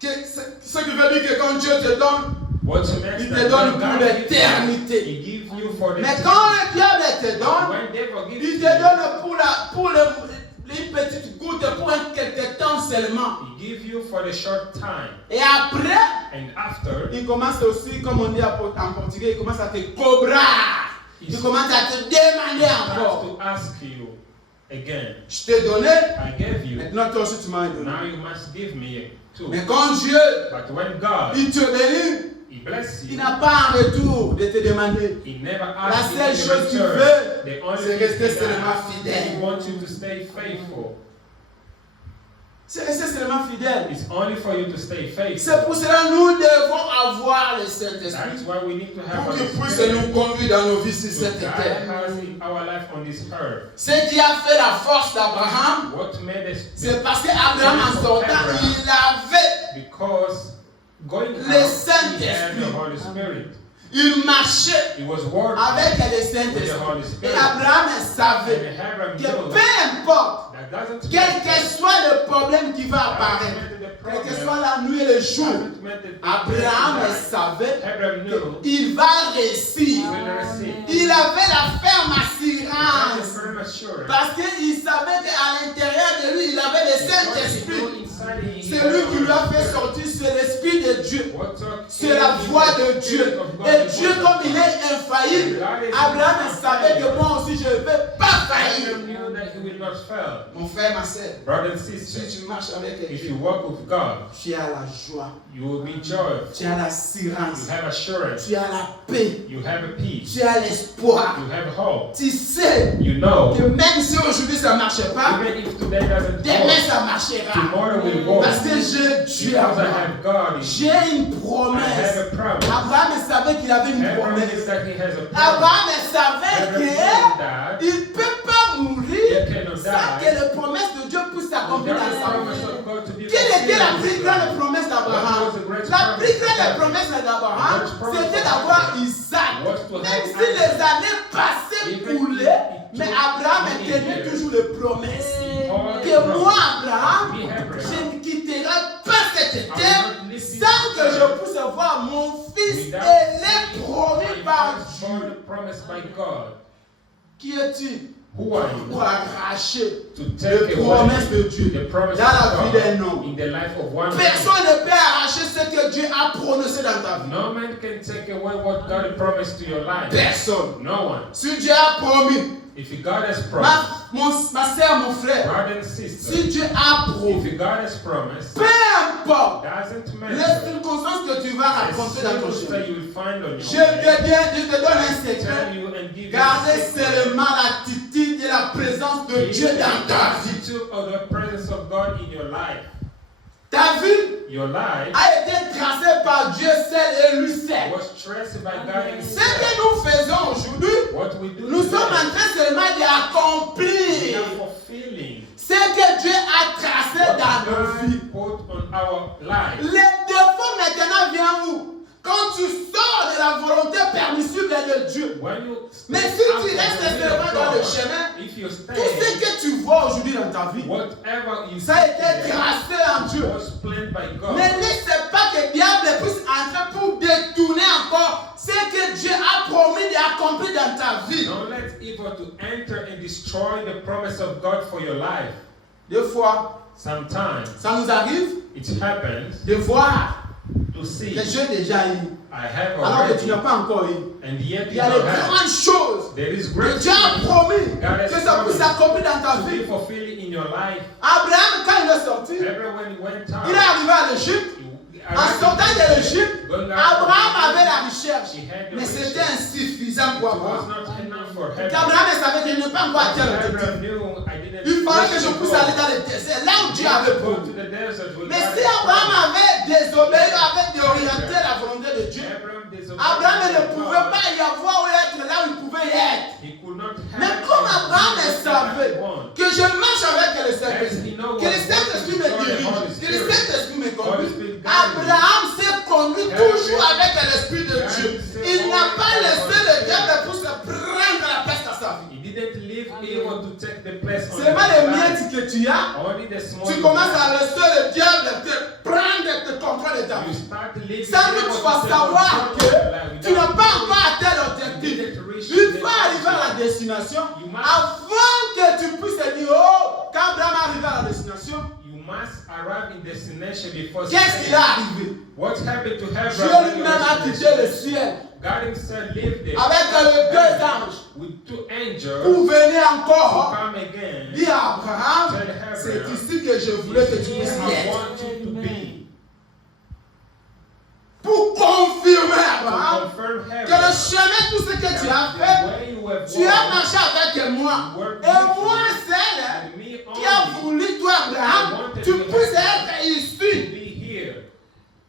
Ce qui veut dire que quand Dieu te donne, What makes il that te donne when pour God gives l'éternité. you, He gives you for the Mais quand le diable te donne, When devil gives il you, te donne pour les petites gouttes, pour un quelque temps seulement. He gives you for the short time. Et après, And after, il commence aussi, comme on dit en portugais, il commence à te cobrar. Il commence à te demander He starts encore. to ask you again. Je t'ai donné, I gave you. maintenant toi aussi tu m'as donné. Now you must give me too. Mais quand Dieu, But when God, il te bénit, He bless il you, n'a pas en retour de te demander. He never La asks seule you chose to qu'il return. veut, The only c'est thing rester He seulement asks, fidèle. He wants you to stay faithful. C'est rester seulement fidèle. It's only for you to stay faithful. C'est pour cela que nous devons avoir le Saint-Esprit That's why we need to have pour Holy qu'il puisse Spirit. nous conduire dans nos vies sur So cette God terre. has in our life on this earth. Ce qui a fait la force d'Abraham, What made us c'est parce qu'Abraham en sortant, il avait, because going Le out, he had Saint-Esprit. the Holy Spirit. il marchait He was working avec le with the Saint-Esprit. Holy Et Spirit. Abraham And savait Abraham que knew peu importe, that doesn't quel que soit le problème qui va apparaître, quel que soit la nuit et le jour, Abraham savait Abraham knew qu'il va réussir. he will receive. Il avait la ferme He had a assurance. firm assurance. Parce qu'il savait qu'à l'intérieur de lui, il avait le Because he Saint-Esprit. knew inside him he C'est had lui the qui lui a Holy fait Spirit. sortir, c'est l'Esprit de Dieu. What took C'est la him voix is de the Dieu. Spirit of God, Et the Dieu, voice of comme il God. est infaillible, Abraham savait que moi aussi je ne vais pas faillir. Abraham knew that he will not fail. Mon frère, ma soeur, Brother and si sister, tu marches avec if Dieu, you walk with God, tu as la joie, you will be joyful. tu as You l'assurance, have assurance. tu as la paix, You have a peace. tu as l'espoir. You have hope. Tu sais You know, que même si aujourd'hui ça ne marche pas, even if today doesn't demain work, ça marchera. tomorrow will work. Parce que j'ai Dieu à Because I moi. have God in me. J'ai une I have promesse. a promise. Abraham savait qu'il avait une Abraham promesse. is that he has a promise. Abraham savait Abraham knew that qu'il ne peut pas mourir he cannot sans die que les promesses de Dieu puissent s'accomplir without dans the sa promise vie. of God to be Quelle était la plus fulfilled. grande promesse d'Abraham? La plus grande promesse d'Abraham, c'était d'avoir Isaac. Même si les années passées coulaient, mais Abraham tenait toujours les promesses. Que moi, Abraham, je ne quitterai pas cette terre sans que je puisse voir mon fils aîné promis par Dieu. Promised by God. Qui es-tu Who are you pour arracher to les take promesses away de Dieu the promise dans la of vie d'un God homme? in the life of one man? Personne ne peut arracher ce que Dieu a prononcé dans ta vie. No man can take away what God promised to your life. Personne. No one. Si Dieu a promis, If God has promised, ma soeur, mon frère, brother and sister, si Dieu a promis, if God has promised, peu importe doesn't les matter. circonstances que tu vas The rencontrer dans ton circumstance chemin, you will find on your je way, te donne un tell secret. you and give you Gardez a secret. seulement l'attitude et la présence de Dieu dans ta vie. attitude of the presence of God in your life. Ta vie Your life a été tracée par Dieu seul et lui seul. stressed by God Ce himself. que nous faisons aujourd'hui, What we do nous sommes en today, train seulement we d'accomplir are fulfilling ce que Dieu a tracé dans nos what vies. God put on our life. Les défauts maintenant viennent où? Quand tu sors de la volonté permissible de Dieu. When you Mais step si out tu of restes the will seulement of dans le God, chemin, if you tout ce stay, que tu vois aujourd'hui dans ta vie, whatever you ça a été see tracé en Dieu. was planned by God. Ne laissez pas que le diable puisse entrer pour détourner encore ce que Dieu a promis d'accomplir dans ta vie. Don't let evil to enter and destroy the promise of God for your life. Des fois, Sometimes ça nous arrive it happens de voir to see que j'ai déjà eu, I have alors que tu already, n'as pas encore eu. and yet Il you y a de don't have. grandes choses There is que great Dieu a things promis God has que ça puisse promised s'accomplir dans ta to vie. be fulfilled in your life. Abraham, quand il est sorti, Everyone went il est out. arrivé à l'Égypte. En sortant de l'Égypte, Abraham avait la recherche, mais c'était insuffisant pour It was Abraham. not enough for Et Abraham. Abraham savait qu'il n'est pas encore atteint l'objectif. Abraham knew I didn't Il fallait que je wish to puisse go. aller dans le désert, là où Dieu I avait had to go promis. to the desert with Mais God si has Abraham promised. avait désobéi, avait déorienté la volonté de Dieu, Abraham disobeyed Abraham ne God. pouvait pas y avoir ou être là où il pouvait y être. He could not have Mais comme Abraham everything savait that he wanted. que je marche avec le As Saint-Esprit, he know que le what Saint-Esprit me God is dirige, Holy que le Spirit. Saint-Esprit me Holy conduit, Spirit guide Abraham s'est conduit toujours avec l'Esprit de Dieu. Il n'a pas laissé le diable pour se prendre la place à sa vie. He didn't leave evil to take the place on Seulement les his life. miettes que tu as, Only the small tu commences à laisser le diable te prendre et te contrôler de ta you vie. start living Sans doute tu vas savoir que tu n'as pas encore atteint l'objectif. Une fois arrivé à la destination, avant que tu puisses te dire, oh, quand Abraham est arrivé à la destination, You must arrive in destination before qu'est-ce qui est arrivé? What happened to Abraham? Dieu lui-même a quitté le ciel God himself lived there avec les deux anges with two angels pour venir to encore come again. dire à Abraham, Tell Abraham, c'est ici que je voulais que tu puisses y I être. want you to be. Pour confirmer To Abraham confirm que le Abraham chemin, tout ce que tu as that fait, the way you have tu as walked marché avec moi. Et moi, c'est and me qui a only voulu, toi, Abraham, tu puisses être to ici. be here.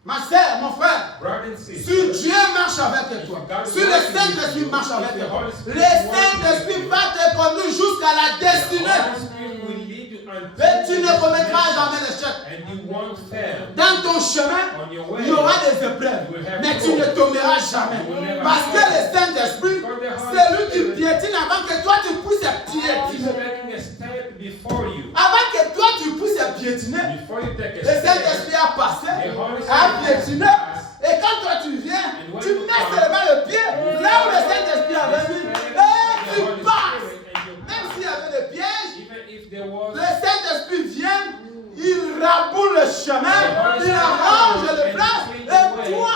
Ma soeur, mon frère, Brother and si sister, Dieu marche avec toi, si le Saint-Esprit marche avec toi, le Saint-Esprit va te conduire jusqu'à la the destinée. Holy Spirit will lead you until Et tu ne the commettras destination, jamais d'échec. and you won't fail. Dans ton chemin, On your way, il y aura des épreuves, mais tu ne tomberas jamais. Parce que le Saint-Esprit, c'est lui qui piétine avant que toi tu puisses He's piétiner. making a step before you. Avant que toi tu puisses piétiner, Before you take a le step, Saint-Esprit a passé, the Holy Spirit a has piétiné. passed. Et quand toi tu viens, tu mets seulement le pied là où le Saint-Esprit avait mis. Et tu passes. Même s'il y avait des pièges, Even if there was le Saint-Esprit vient, il raboule le chemin, il arrange le place, et toi,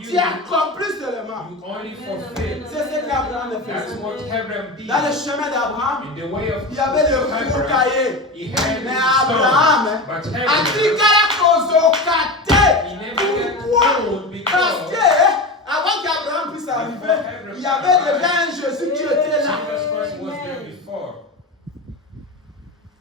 tu accomplis seulement. you only fulfill. C'est ce qu'Abraham a That's fait. what Abraham did. Dans le chemin d'Abraham, In the way of il y avait le Abraham, gros cahier. he had Mais his son. Abraham, But a Abraham, dit qu'à la cause au he caté. never got Pourquoi? old Parce because que avant qu'Abraham puisse arriver, il y avait déjà un Jésus qui était là. Jesus Christ was there before.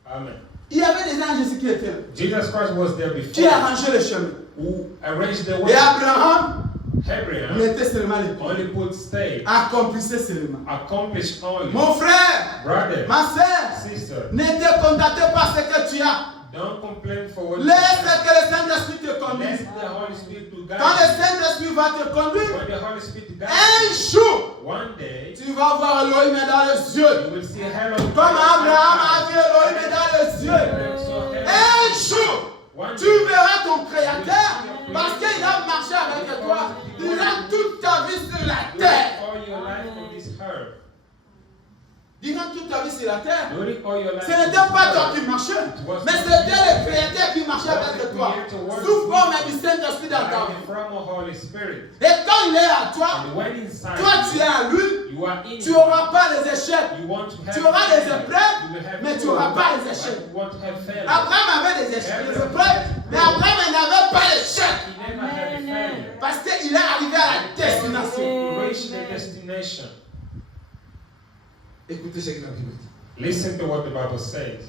Amen. Il y avait déjà un Jésus qui était là, Jesus Christ was there qui before. arrangeait le chemin. Who arranged the Et way. Abraham Abraham mettait seulement les pieds, only put stay, accomplissait seulement. accomplished only. Mon frère, Brother, ma soeur, sister, ne te contente pas ce que tu as. don't complain for what Laisse you have. que le Saint-Esprit te Let conduise. the Holy Spirit to guide Quand le you. Saint-Esprit va te conduire, When the Holy Spirit guides un jour, you, one day tu vas voir Elohim dans les yeux. you will see hello. Comme Abraham a vu Elohim dans les yeux. Un jour, One tu day, verras ton Créateur parce qu'il a marché avec toi durant toute ta vie sur la terre. all your life on this earth. Durant toute ta vie sur la terre, During all your life, ce n'était pas toi qui marchais, mais c'était le Créateur qui marchait avec toi. Sous forme du Saint-Esprit dans ta vie. from a Holy Spirit. Et quand il est à toi, And when inside toi tu es à lui, you are in tu n'auras pas les échecs. you want to have Tu auras des failure. épreuves, You will have mais tu failure, n'auras pas les but échecs. you won't have failure. Abraham avait des échecs, des épreuves, mais Abraham n'avait pas d'échecs. He never had a failure. Parce qu'il est arrivé à la destination. To reach the destination. Écoutez ce que la Bible dit. Listen to what the Bible says.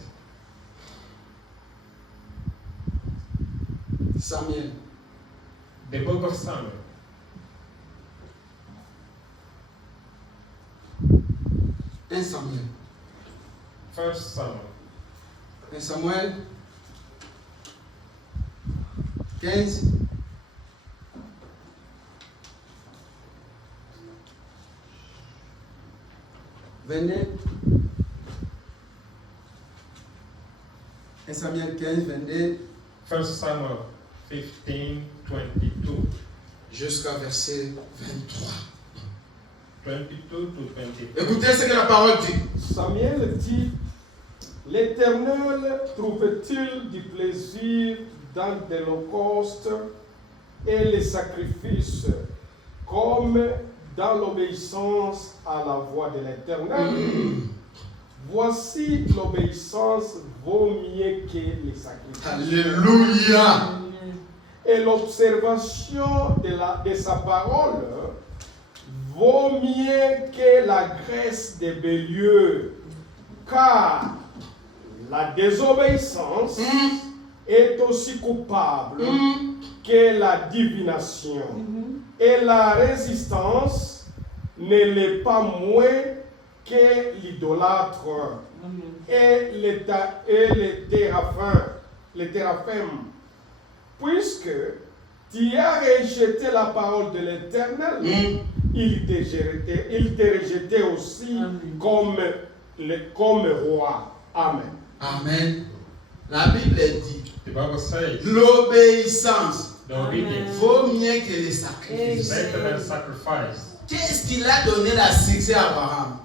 Samuel, The book of Samuel, 1 Samuel. 1 Samuel. 1 Samuel 15. Venez. 1 Samuel 15, 22. 1 Samuel 15, 22. Jusqu'à verset 23. 22 to 23. Écoutez ce que la parole dit. Samuel dit, l'Éternel trouve-t-il du plaisir dans des holocaustes et les sacrifices, comme dans l'obéissance à la voix de l'Éternel? Voici l'obéissance vaut mieux que les sacrifices. Alléluia. Et l'observation de sa parole vaut mieux que la graisse des béliers, car la désobéissance est aussi coupable que la divination, et la résistance ne l'est pas moins que l'idolâtre et les téraphim. Puisque tu as rejeté la parole de l'Éternel, il t'a rejeté aussi comme roi. Amen. Amen. La Bible dit The Bible says l'obéissance the obedience vaut mieux que les is sacrifices. better than sacrifice. Qu'est-ce qui a donné la succès à Abraham?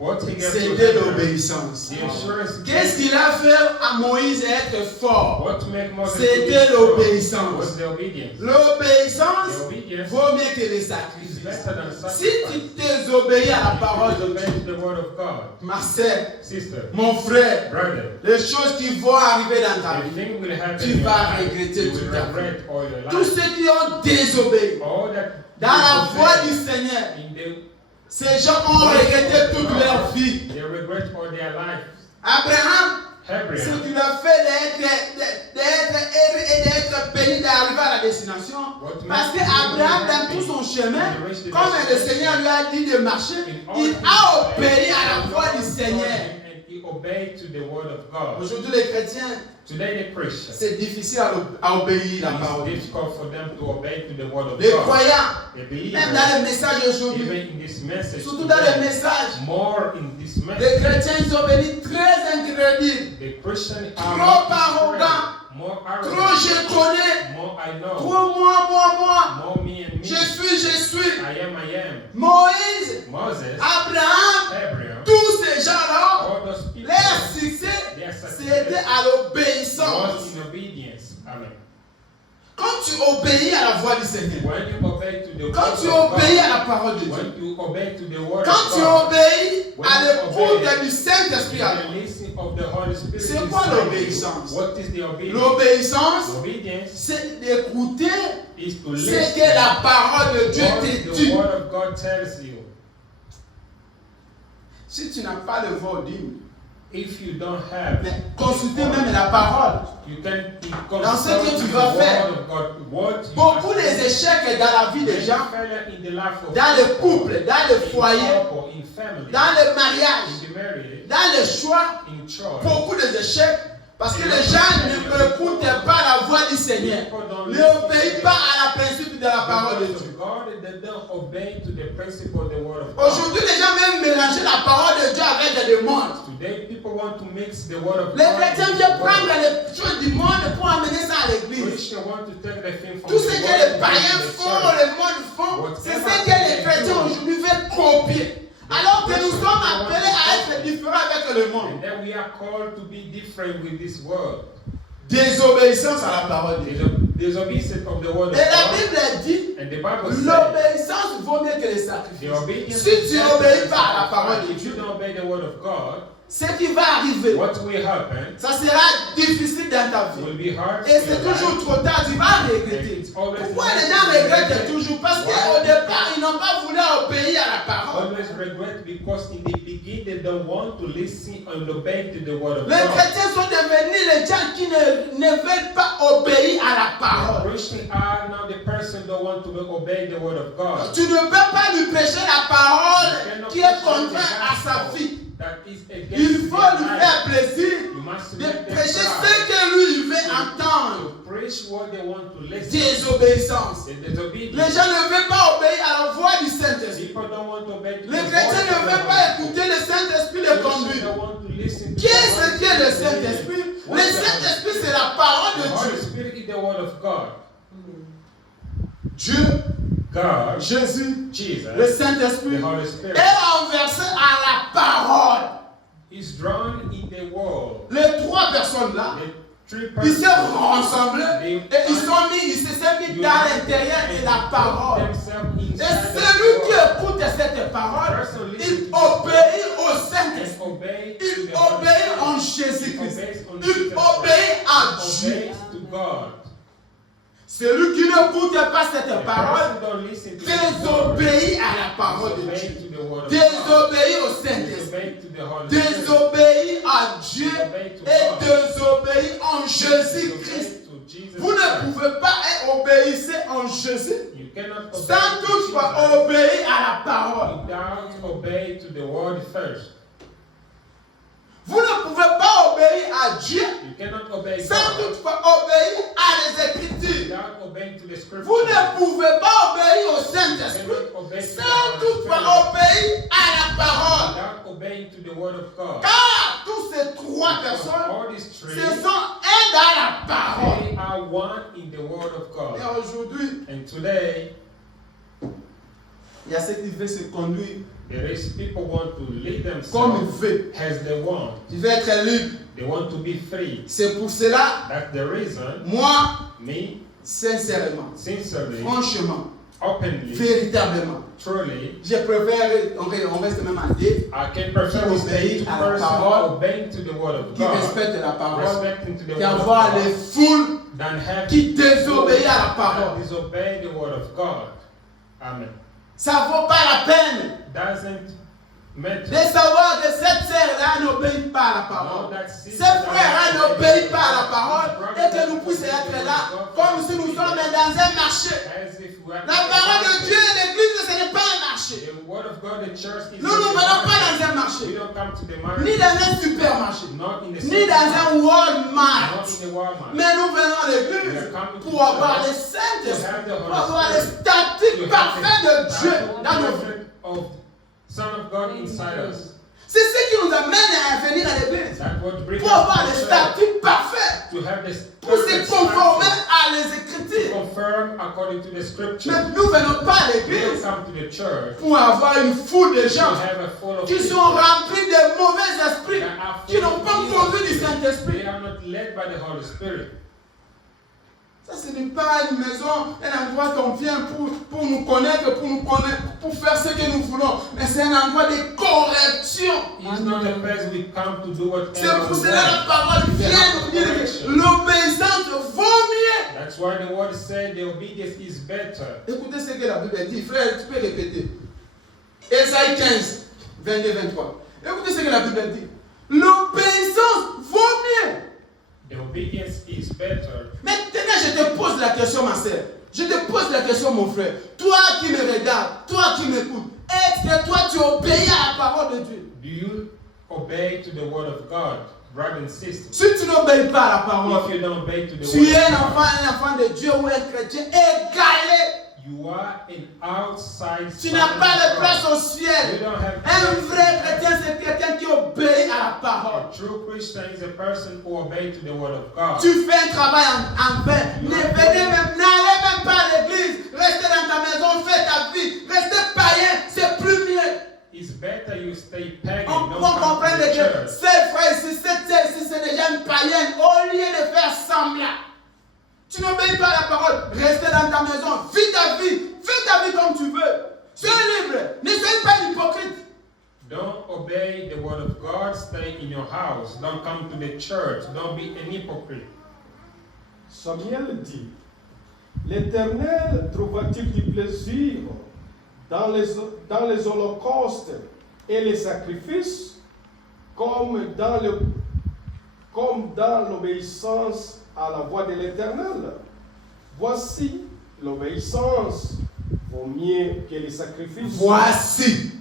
What he gave to C'était Abraham, l'obéissance. the assurance. Qu'est-ce qu'il a fait à Moïse être fort? What made Moses to be C'était strong l'obéissance. was the obedience. L'obéissance The obedience vaut mieux que les is sacrifices. better than Si tu sacrifice. désobéis à la parole If you de obey Dieu, the word of God, ma sœur, sister, mon frère, brother, les choses qui vont arriver dans ta the vie, thing will happen tu in your vas life. regretter You toute will ta regret all your tous life. ceux qui ont désobéi All that dans la voie du disobey Seigneur, in the ces gens ont regretté toute leur vie. they regret all their life. Abraham, ce Abraham, qu'il a fait d'être heureux et d'être béni d'arriver à la destination, parce qu'Abraham, dans tout son chemin, comme le Seigneur lui a dit de marcher, il a obéi à la voix du Seigneur. and he obeyed to the word of God. Aujourd'hui, les chrétiens, Today, the Christians, c'est difficile à obéir à la parole de it's Dieu. difficult for them to obey to the word of Les God. croyants, The même believers, dans le message aujourd'hui, even in this message, surtout dans le today, message, more in this les message, chrétiens sont venus très incrédules. the Christians Trop are arrogants, more trop arrogant, je connais, more I know, trop moi. more me and me. Je suis. I am. Moïse, Moses, Abraham, Abraham, tous ces gens-là, all those people, leur succès, their c'était success à was l'obéissance. in obedience. Amen. Quand tu obéis à la voix du Seigneur, When you obey to the quand word tu of obéis God, à la parole de Dieu, when you obey to the word quand of tu God, obéis when à you l'écoute obey du Saint-Esprit, the listening of the Holy Spirit, C'est inside quoi you, l'obéissance? What is the obedience? l'obéissance, Obedience c'est d'écouter is to ce listen que la parole de Dieu what te the dit. word of God tells you. Si tu n'as pas de voix digne, If you don't have, mais consultez même la parole. you can Dans ce que consult tu the vas faire. word of God. What you Beaucoup must des échecs dans la vie des gens, in the life of dans le couple, dans le in foyer, couple, in family, dans le mariage, in the marriage, dans le choix, in church. beaucoup d'échecs parce que les gens n'écoutent pas la voix du Seigneur. N'obéissent pas à la principe de la parole de Dieu. God, they don't obey to the principle of the word of God. Aujourd'hui, les gens même mélanger la parole de Dieu avec des mondes. Today, people want to mix the word of Les God. chrétiens with viennent the word prendre of les choses du monde pour amener ça à l'église. Christians want to take the thing from Tout the ce que world les and païens bring it to the font, church. le monde font, c'est ce que les chrétiens aujourd'hui veulent copier. Alors que nous sommes appelés à être différents avec le monde. And then we are called to be different with this world. Désobéissance à la parole de Dieu. Disobedience of the word of Et la God. Bible dit, And the Bible says, l'obéissance vaut mieux que les the sacrifices. obedience Si is tu better n'obéis than pas à la parole de sacrifice. If Dieu, you don't obey the word of God, ce qui va arriver, what will happen ça sera difficile dans ta vie. will be hard. Et c'est toujours trop tard, tu vas regretter. Pourquoi les gens regrettent toujours? Parce qu'au départ, ils n'ont pas voulu obéir à la parole. Always regret because in the beginning they don't want to listen and obey to the word of Les God. chrétiens sont devenus les gens qui ne veulent pas obéir à la parole. Christians are now the person that want to obey the word of God. Tu ne peux pas lui prêcher la parole qui est contraire à sa vie. that is against Il faut their lui life. faire plaisir You must de make them prêcher proud. ce que lui il veut entendre. To preach what they want to listen. Désobéissance. The disobedience. Les gens ne veulent pas obéir à la voix du Saint-Esprit. People don't want to obey to Les the chrétiens voice ne of the veulent Holy pas Spirit. écouter le Saint-Esprit les Christians conduire. don't want to listen to Qu'est-ce the que le voice of the Saint-Esprit? Spirit. Le Saint-Esprit, c'est la parole The de Holy Dieu. Spirit is the word of God. Dieu, God, Jésus, Jesus, le Saint-Esprit the Holy Spirit est renversé à la parole. is drawn in the world. Les trois personnes-là, The three ils se persons, sont rassemblés et ils se sont mis dans l'intérieur de la parole. Et celui qui écoute cette parole, il obéit au Saint-Esprit. Il obéit en Jésus-Christ. Il obéit à Dieu. Celui qui n'écoute pas cette parole désobéit à la parole de Dieu. Désobéit au Saint-Esprit. Désobéit à Dieu et désobéit en Jésus-Christ. Vous ne pouvez pas obéir en Jésus sans toutefois obéir à la parole. Vous ne pouvez pas obéir à Dieu sans toutefois obéir à les Écritures. Vous ne pouvez pas obéir au Saint-Esprit sans toutefois obéir à la parole. Car tous ces trois personnes, ce sont un dans la parole. Et aujourd'hui, il y a ceux qui veulent se conduire there is people want to lead comme themselves ils veulent. as they want. Ils veulent être libres. They want to be free. C'est pour cela, That's the reason moi, me, sincèrement, sincerely, franchement, openly, véritablement, truly, je préfère, on reste même à dire, I can prefer to stay to à la person parole, obeying to the word of qui God, respecte la parole, respecting to the word of qu'avoir les God, foules than have qui désobéissent à la parole. and disobey the word of God. Amen. Ça ne vaut pas la peine Doesn't matter. de savoir que cette sœur-là n'obéit pas à la parole. Know that Ces sister frères-là n'obéissent pas à la that parole et que nous puissions être là comme si nous sommes dans un marché. as if we are La parole de Dieu et l'église, ce n'est pas un marché. The word of God, the church is Nous ne venons pas dans un we marché, don't come to the ni market, dans un supermarché, not in the ni dans un not Walmart. in the Walmart. Mais nous venons à l'église pour avoir les saintes, pour avoir les statuts parfaits de Dieu dans nos vies. Of Son of God inside us. C'est ce qui nous amène à venir à l'église. That what brings Pour avoir les us statuts parfaits, to have this pour se perfect conformer status, à les to Écritures. confirm according to the scripture. Mais nous ne venons pas à We don't l'église come to the church pour avoir une foule de to gens have a full of qui people sont remplis de mauvais esprits, that are qui n'ont pas full of conduit du evil. Saint-Esprit. They are not led by the Holy Spirit. Ça, ce n'est pas une maison, un endroit qu'on vient pour nous connaître, pour faire ce que nous voulons. Mais c'est un endroit de correction. It's not a place we come to do whatever C'est pour we cela que la want. parole vient nous dire que l'obéissance vaut mieux. That's why the word said the obedience is better. Écoutez ce que la Bible dit. Frère, tu peux répéter. Ésaïe 15, 22, 23. Écoutez ce que la Bible dit. L'obéissance vaut mieux. The obedience is better. Maintenant, je te pose la question, ma sœur. Je te pose la question, mon frère. Toi qui me regardes, toi qui m'écoutes, est-ce que toi tu obéis à la parole de Dieu? Do you obey to the word of God, brothers and sisters? Si tu n'obéis pas à la parole, If you don't obey to the tu word es of God, un enfant de Dieu ou un chrétien égalé. you are an outside Tu n'as son pas of de God. place au You ciel. don't have Un place vrai in chrétien, c'est quelqu'un qui obéit à la parole. A true Christian is a person who obeys to the word of God. Tu fais un travail en vain. N'allez même pas à l'église. Restez dans ta maison, fais ta vie. Restez païen, c'est plus mieux. It's better you stay pagan. On Don't comprend come to que the church. ces frères ici, cette sœur ici, c'est déjà une païenne. Au lieu de faire semblant, tu n'obéis pas à la parole. Restez dans ta maison, vis ta vie. Fais ta vie comme tu veux. Sois libre. Ne soyez pas hypocrite. Don't obey the word of God. Stay in your house. Don't come to the church. Don't be an hypocrite. Samuel dit, l'Éternel trouva-t-il du plaisir dans les holocaustes et les sacrifices comme dans l'obéissance à la voix de l'Éternel? Voici, l'obéissance vaut mieux que les sacrifices. Voici.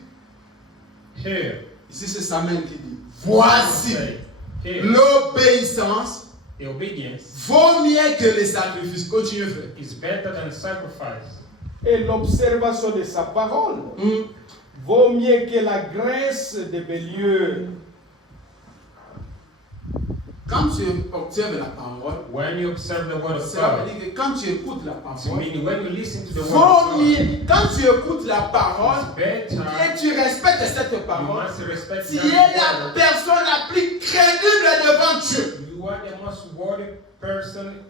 Here, Ici, c'est Samuel qui dit, voici, Here, l'obéissance the obedience vaut mieux que les sacrifices. Continuez, frère. is better than sacrifice. Et l'observation de sa parole vaut mieux que la graisse de bélier. Quand tu observes la parole, When you observe the word of cela veut God, dire que quand tu écoutes la it parole, means when you listen to the word vaut of God, mieux, quand tu écoutes la parole it's better. et tu respectes cette You parole, must respect tu that es la word. personne la plus crédible devant Dieu. You are the most worthy person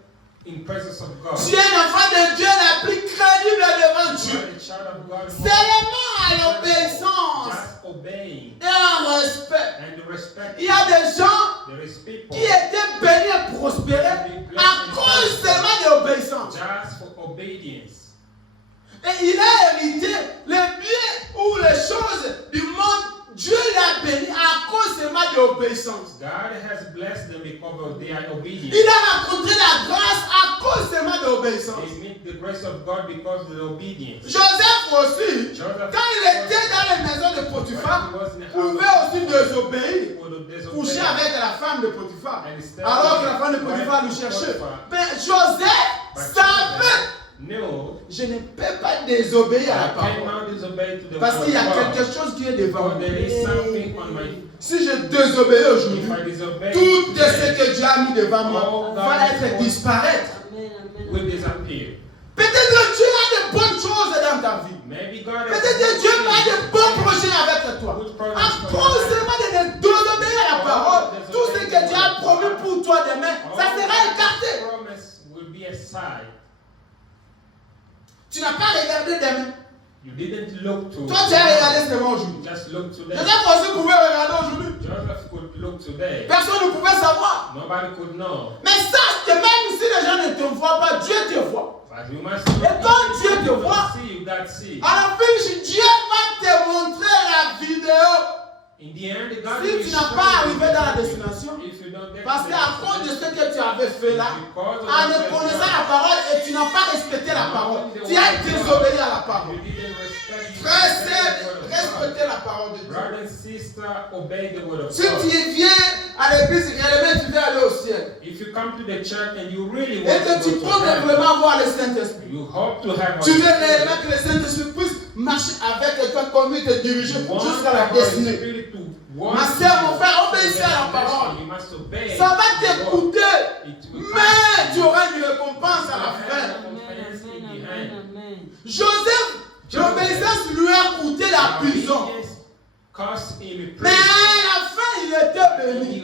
in presence of God. Tu es l'enfant de Dieu la plus crédible devant You Dieu. are the child of God. Seulement à l'obéissance Just obeying et en respect. and the respect. Il y a des gens There is people qui étaient bénis et prospérés à cause seulement de l'obéissance. just for obedience. Et il a hérité les biens ou les choses du monde. Dieu l'a béni à cause seulement de l'obéissance. God has blessed them because of their obedience. Il a rencontré la grâce à cause seulement de l'obéissance. They meet the grace of God because of the obedience. Joseph aussi, Joseph, quand il était dans les maisons de Potiphar, pouvait aussi désobéir, coucher avec la femme de Potiphar, alors que la femme de Potiphar le cherchait. Mais Joseph savait, No, je ne peux pas désobéir à la I parole. cannot disobey to the Parce qu'il y a word of God. quelque chose qui est devant For there moi. is something on my. Si je désobéis aujourd'hui, If I disobey, tout ce que Dieu a mis devant moi all va God's être disparaître. will disappear. Peut-être que Dieu a de bonnes choses dans ta vie. Maybe God has Peut-être que Dieu a de bons projets avec toi. À cause seulement de désobéir à la parole, tout ce que Dieu a promis pour toi demain, ça sera écarté. Promise will be aside. Tu n'as pas regardé demain. You didn't look to. Toi, tu as regardé seulement aujourd'hui. Just look today. Joseph aussi pouvait regarder aujourd'hui. Joseph could look today. Personne ne pouvait savoir. Nobody could know. Mais sache que même si les gens ne te voient pas, Dieu te voit. But you must Et quand Dieu te voit, see, God see. à la fin, Dieu va te montrer la vidéo. In the end, God Si will tu n'as show pas you arrivé dans la destination, if you don't get parce to qu'à the cause de ce que tu avais fait là, because of en ne what you connaissant have la parole et tu n'as pas respecté la parole, tu as désobéi à la done, parole. you didn't respect Frère, the sœur, word of God. respectez la parole de Dieu. Brother and sister, obey the word of Si God. tu viens à l'église, réellement tu veux aller au ciel. If you come to the church and you really Et want que tu to go penses to heaven, vraiment voir le Saint-Esprit. you hope to have Tu veux Holy Spirit. réellement que le Saint-Esprit puisse marcher avec toi, comme il te diriger You want jusqu'à la the Holy destinée. Spirit to walk Ma sœur, mon you frère, to obéissez the à la destination. parole. You must obey Ça va the word. t'écouter, It will mais tu you. auras une récompense à la fin. Recompense in the hand. Joseph, l'obéissance lui a coûté la prison. Obedience cost him Mais à la fin, il était béni.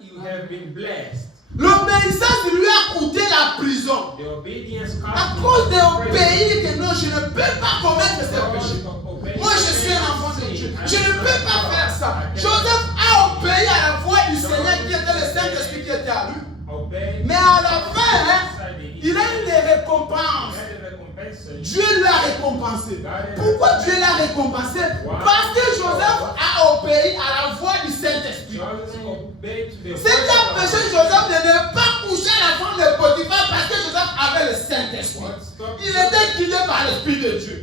You have been blessed. L'obéissance lui a coûté la prison. The obedience cost À him cause prison. d'obéir que non, je ne peux pas commettre ce péché. Moi, je suis un enfant de Dieu. Je ne peux pas faire ça. Joseph a obéi à la voix du Seigneur qui était le Saint-Esprit qui était à lui. Mais à la fin, il a eu des récompenses. Dieu l'a récompensé. Pourquoi Dieu l'a récompensé? Parce que Joseph a obéi à la voix du Saint-Esprit. Ce qui a empêché Joseph de ne pas coucher à la femme de Potiphar parce que Joseph avait le Saint-Esprit. Il était guidé par l'Esprit de Dieu.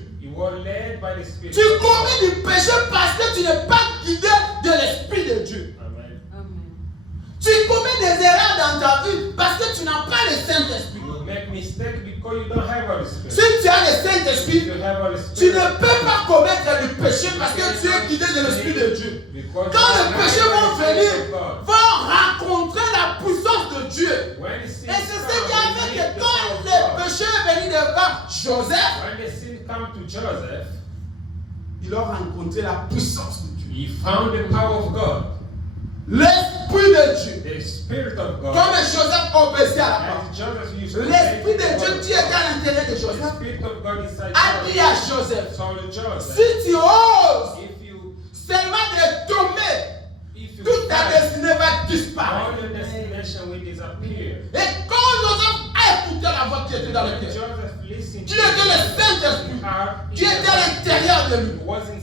Tu commets du péché parce que tu n'es pas guidé de l'Esprit de Dieu. Tu commets des erreurs dans ta vie parce que tu n'as pas le Saint-Esprit. Si tu as le Saint-Esprit, tu ne peux pas commettre du péché parce que tu es guidé de l'Esprit de Dieu. Quand les péchés vont venir, vont rencontrer la puissance de Dieu. Et c'est ce qui a fait que quand les péchés est venu devant Joseph, il a rencontré la puissance de Dieu. He found the power of God, L'Esprit de Dieu. the Spirit of God. Comme Joseph obéissait à la parole. As Joseph used to L'Esprit obey de the Dieu word qui of était God. à l'intérieur de The Joseph Spirit of God inside a dit à Joseph, told Joseph, si tu oses if you seulement de tomber, if you toute ta fight, destinée va all disparaître. your destination will disappear. Et quand Joseph a écouté la voix qui était dans le When cœur, Joseph listened qui était le Saint-Esprit, qui était à l'intérieur de lui.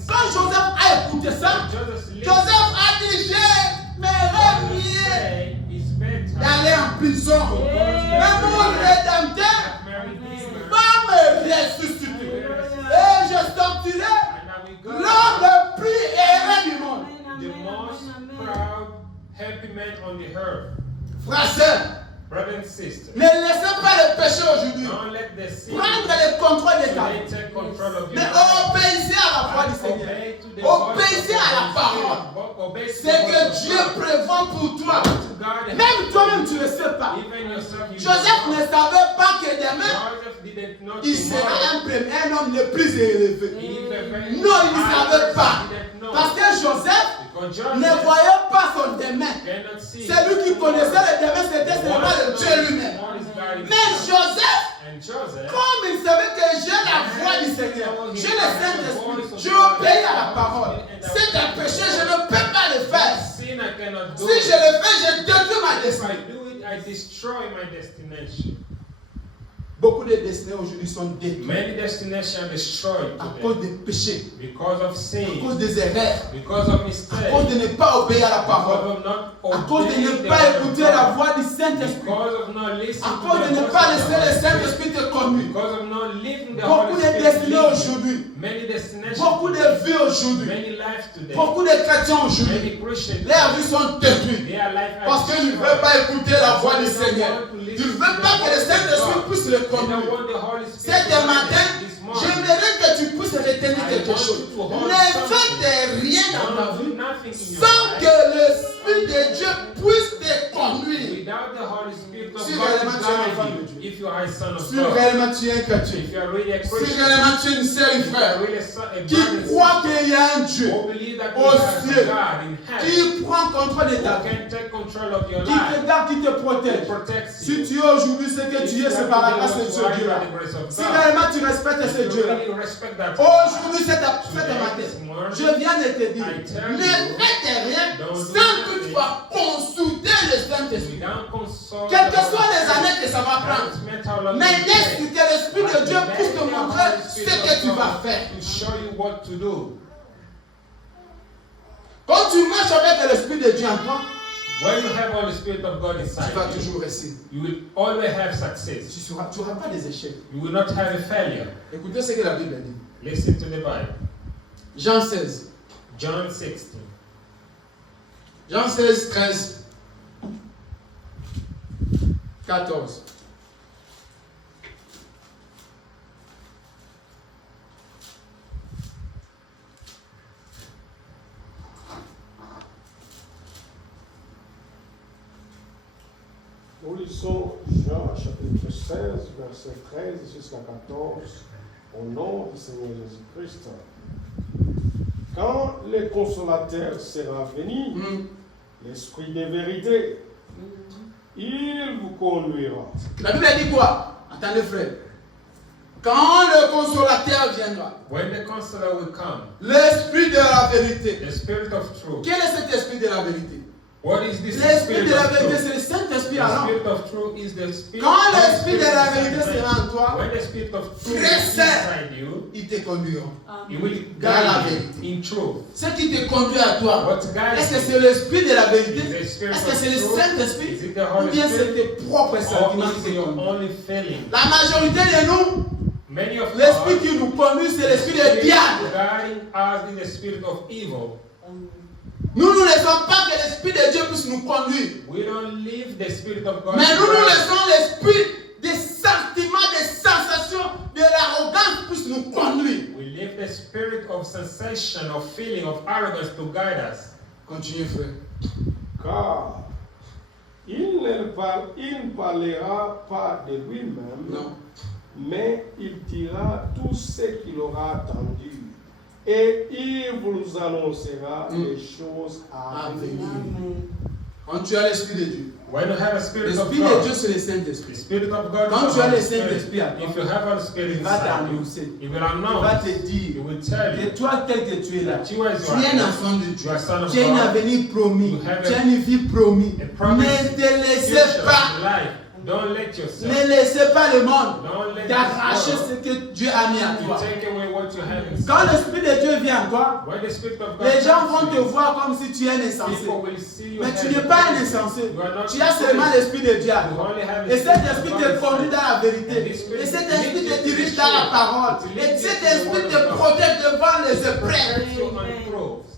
Quand Joseph a écouté ça, Joseph a dit, j'ai mes rêves d'aller en prison. Mais mon Rédempteur va me ressusciter. Et je sortirai l'homme le plus heureux du monde. happy man on the earth. Frères, sœurs, Brothers and sisters, ne laissez pas le péché aujourd'hui don't let the sin prendre le contrôle de ta vie. take control of your Mais life. obéissez à la voix du Seigneur. Obey to the Obéissez voice of à la the parole. Spirit. Obey to Ce the voice que of Dieu God. prévoit pour toi. God has Même toi-même, tu ne sais pas. Even yourself, you Joseph don't ne know. savait pas que demain, Joseph didn't know il sera tomorrow. un homme le plus élevé. Even Non, il ne savait pas. he didn't know. Parce que Joseph Because ne Joseph voyait pas son demain. cannot see. Celui qui connaissait le demain, c'était seulement le Dieu lui-même. Mais Joseph, And Joseph, comme il savait que j'ai la voix du Seigneur, j'ai le Saint-Esprit, je obéis à la parole. C'est un péché, je ne peux pas le faire. sin I cannot do. Si je le fais, je détruis ma If I destinée. do it, I destroy my destination. Beaucoup de destinées aujourd'hui sont détruites Many destinations are destroyed à cause today des péchés, because of à sin, cause des erreurs, because of à mistakes, cause de ne pas obéir à la parole, because of not à cause de obeying ne the pas word of écouter la God, voix du Saint-Esprit, because of not à listening cause to de the ne voice pas of laisser the le Holy Saint-Esprit te conduire. because of not leaving the Beaucoup Holy de Spirit destinées lead you. aujourd'hui, Many destinations beaucoup de today, vies aujourd'hui, many lives today, beaucoup de chrétiens aujourd'hui, many Christians leurs vies sont détruites their life are parce qu'ils ne destroyed. veulent pas écouter la voix du Seigneur. Ils ne veulent pas que le Saint-Esprit puisse le They don't conduire. want the Holy Spirit Cet to matin, lead this morning. j'aimerais que tu puisses retenir quelque chose. Ne faites rien dans ta vie Don't do nothing in your sans life que l'Esprit de Dieu puisse te conduire. without the Holy Spirit of Si God réellement to tu es un guide enfant de you. Dieu. If you are a son of Si God, réellement tu es un chrétien, if you are really a si Christian, réellement tu es une sœur, une if you frère, are really a qui brother and croit qu'il y a un Dieu, sister, who believe that au you have ciel, a God in heaven, qui prend contrôle de who ta vie, can take control of your qui life, te garde, qui te who protège. protects Si you. tu es aujourd'hui ce que tu es, c'est par la grâce de ce Dieu-là. Si réellement tu respectes ce If you Dieu-là, really respect that aujourd'hui, ce matin, je viens de te dire, ne faites rien sans toutefois consulter le Saint-Esprit. without consult Quelles que the soient Holy les Spirit, années que ça va prendre, doesn't matter how long mais it laisse takes. que l'Esprit de Dieu puisse te montrer ce que tu vas faire. To show you what to do. Quand tu marches avec l'Esprit de Dieu en toi, When you have all the Spirit of God tu inside vas you, toujours réussir. you will always have Tu success. n'auras pas des échecs. You will not have a failure. Écoutez ce que la Bible dit. Listen to the Bible. Jean 16. John 16. Jean 16, 13, 14. Nous lisons Jean chapitre 16, verset 13 jusqu'à 14, au nom du Seigneur Jésus-Christ. Quand le consolateur sera venu, l'Esprit de vérité, il vous conduira. La Bible dit quoi? Attendez frère. Quand le consolateur viendra, When the Counselor will come, l'Esprit de la vérité. the Spirit of truth. Quel est cet Esprit de la vérité? What is this L'Esprit Spirit de la of vérité, truth? c'est le Saint-Esprit The alors. Spirit of truth is the Spirit. Quand Holy l'Esprit de Spirit la inside vérité you. sera en toi, When the Spirit of truth Frère, is inside you, ils te conduiront. He will Dans la guide vérité. you in truth. Ce qui te conduit à toi, What guides est-ce que you? c'est l'Esprit de la vérité? Is the Spirit Est-ce que of c'est le truth? Saint-Esprit? Is it the Ou Holy bien c'est Spirit? tes propres Or sentiments is qui it te your conduisent? only feeling? La majorité de nous, Many of l'esprit us, qui nous conduit, c'est l'esprit du diable. guiding us in the spirit of evil. Nous ne laissons pas que l'esprit de Dieu puisse nous conduire. We don't leave the spirit of God. Mais to nous guide us. laissons l'esprit des sentiments, des sensations, de l'arrogance puisse nous conduire. We leave the spirit of sensation, of feeling, of arrogance to guide us. Continuez, frère. Car il ne parlera pas de lui-même, Non. mais il dira tout ce qu'il aura entendu. Et il vous annoncera les choses à venir. Quand tu as l'esprit de Dieu, When you have a spirit of l'esprit de God, Dieu, c'est le the Saint-Esprit. spirit of God, Quand is tu as the le Holy Spirit. Saint-Esprit à toi, If you have Holy Spirit il va inside you, t'annoncer. He will Il va announce, te He dire will tell que you toi, tel que tu es là, that you as tu es un you are, enfant de you Dieu. are son of Tu as un God. avenir promis. You have Tu as une vie promise. a promise, Ne te laissez future pas. life. Don't let yourself. Ne laissez pas le monde Don't let t'arracher this ce que Dieu a mis à world toi. to take away what you have inside. Quand l'Esprit de Dieu vient en toi, When the spirit of God les gens comes vont to te you, voir comme si tu es un insensé. people will see you Mais tu having n'es pas un faith. insensé. You are not Tu as seulement crazy. l'Esprit de Dieu à You toi. only have the Et cet spirit of esprit God te inside. conduit dans la vérité. And this spirit Et cet leads esprit you te to the dirige dans la truth. parole. It Et leads you cet to the esprit word te of God. protège devant les épreuves. Protect you on the cross.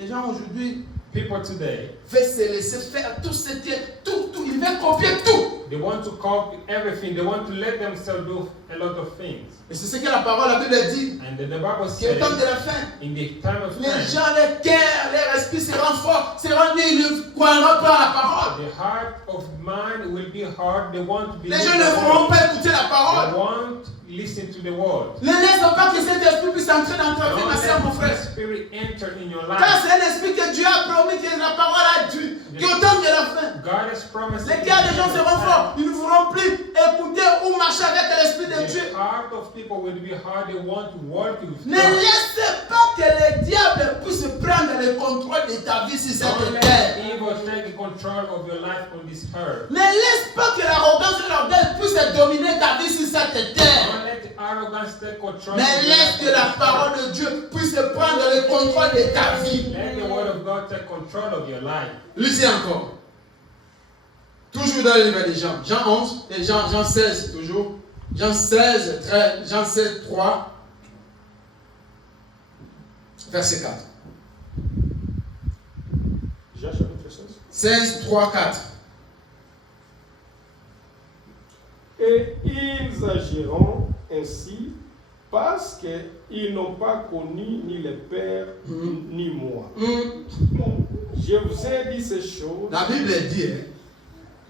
Les gens aujourd'hui, people today, veulent se laisser faire tout ce qui est, tout, ils veulent copier tout. they want to copy everything. They want to let themselves do a lot of things. Et c'est ce que la parole, la Bible dit. And then the Bible Qu'au says, temps de la fin, in the time of les time, gens, les cœurs, leur esprit seront forts, seront nus, ils ne croiront pas à la parole. the heart of man will be hard. They want to be. Les gens ne voudront pas écouter la They parole. won't listen to the word. Ne laisse pas que cet esprit puisse entrer dans ta vie, Don't ma soeur, mon let frère. the Spirit enter in your Car life. c'est un esprit que Dieu a promis, que la parole a dit, qu'au temps de la fin, God has promised. les cœurs des gens seront forts. Ils ne voudront plus écouter ou marcher avec l'esprit de Dieu. The heart of people will be hard. They want to work with Ne God. laissez pas que le diable puisse prendre le contrôle de ta vie sur Don't cette let terre. evil take control of your life on this earth. Ne laisse pas que l'arrogance et l'orgueil puissent dominer ta vie sur cette terre. Don't let arrogance take control. Mais of your laisse life que la parole de Dieu puisse prendre le contrôle de ta vie. Let the word of God take control of your life. Lisez encore. Toujours dans le livre de Jean. Jean 11 et Jean 16 toujours. Jean 16, 3. Verset 4. Jean chapitre 16. 16, 3, 4. Et ils agiront ainsi parce qu'ils n'ont pas connu ni le Père ni moi. Je vous ai dit ces choses. La Bible dit, hein,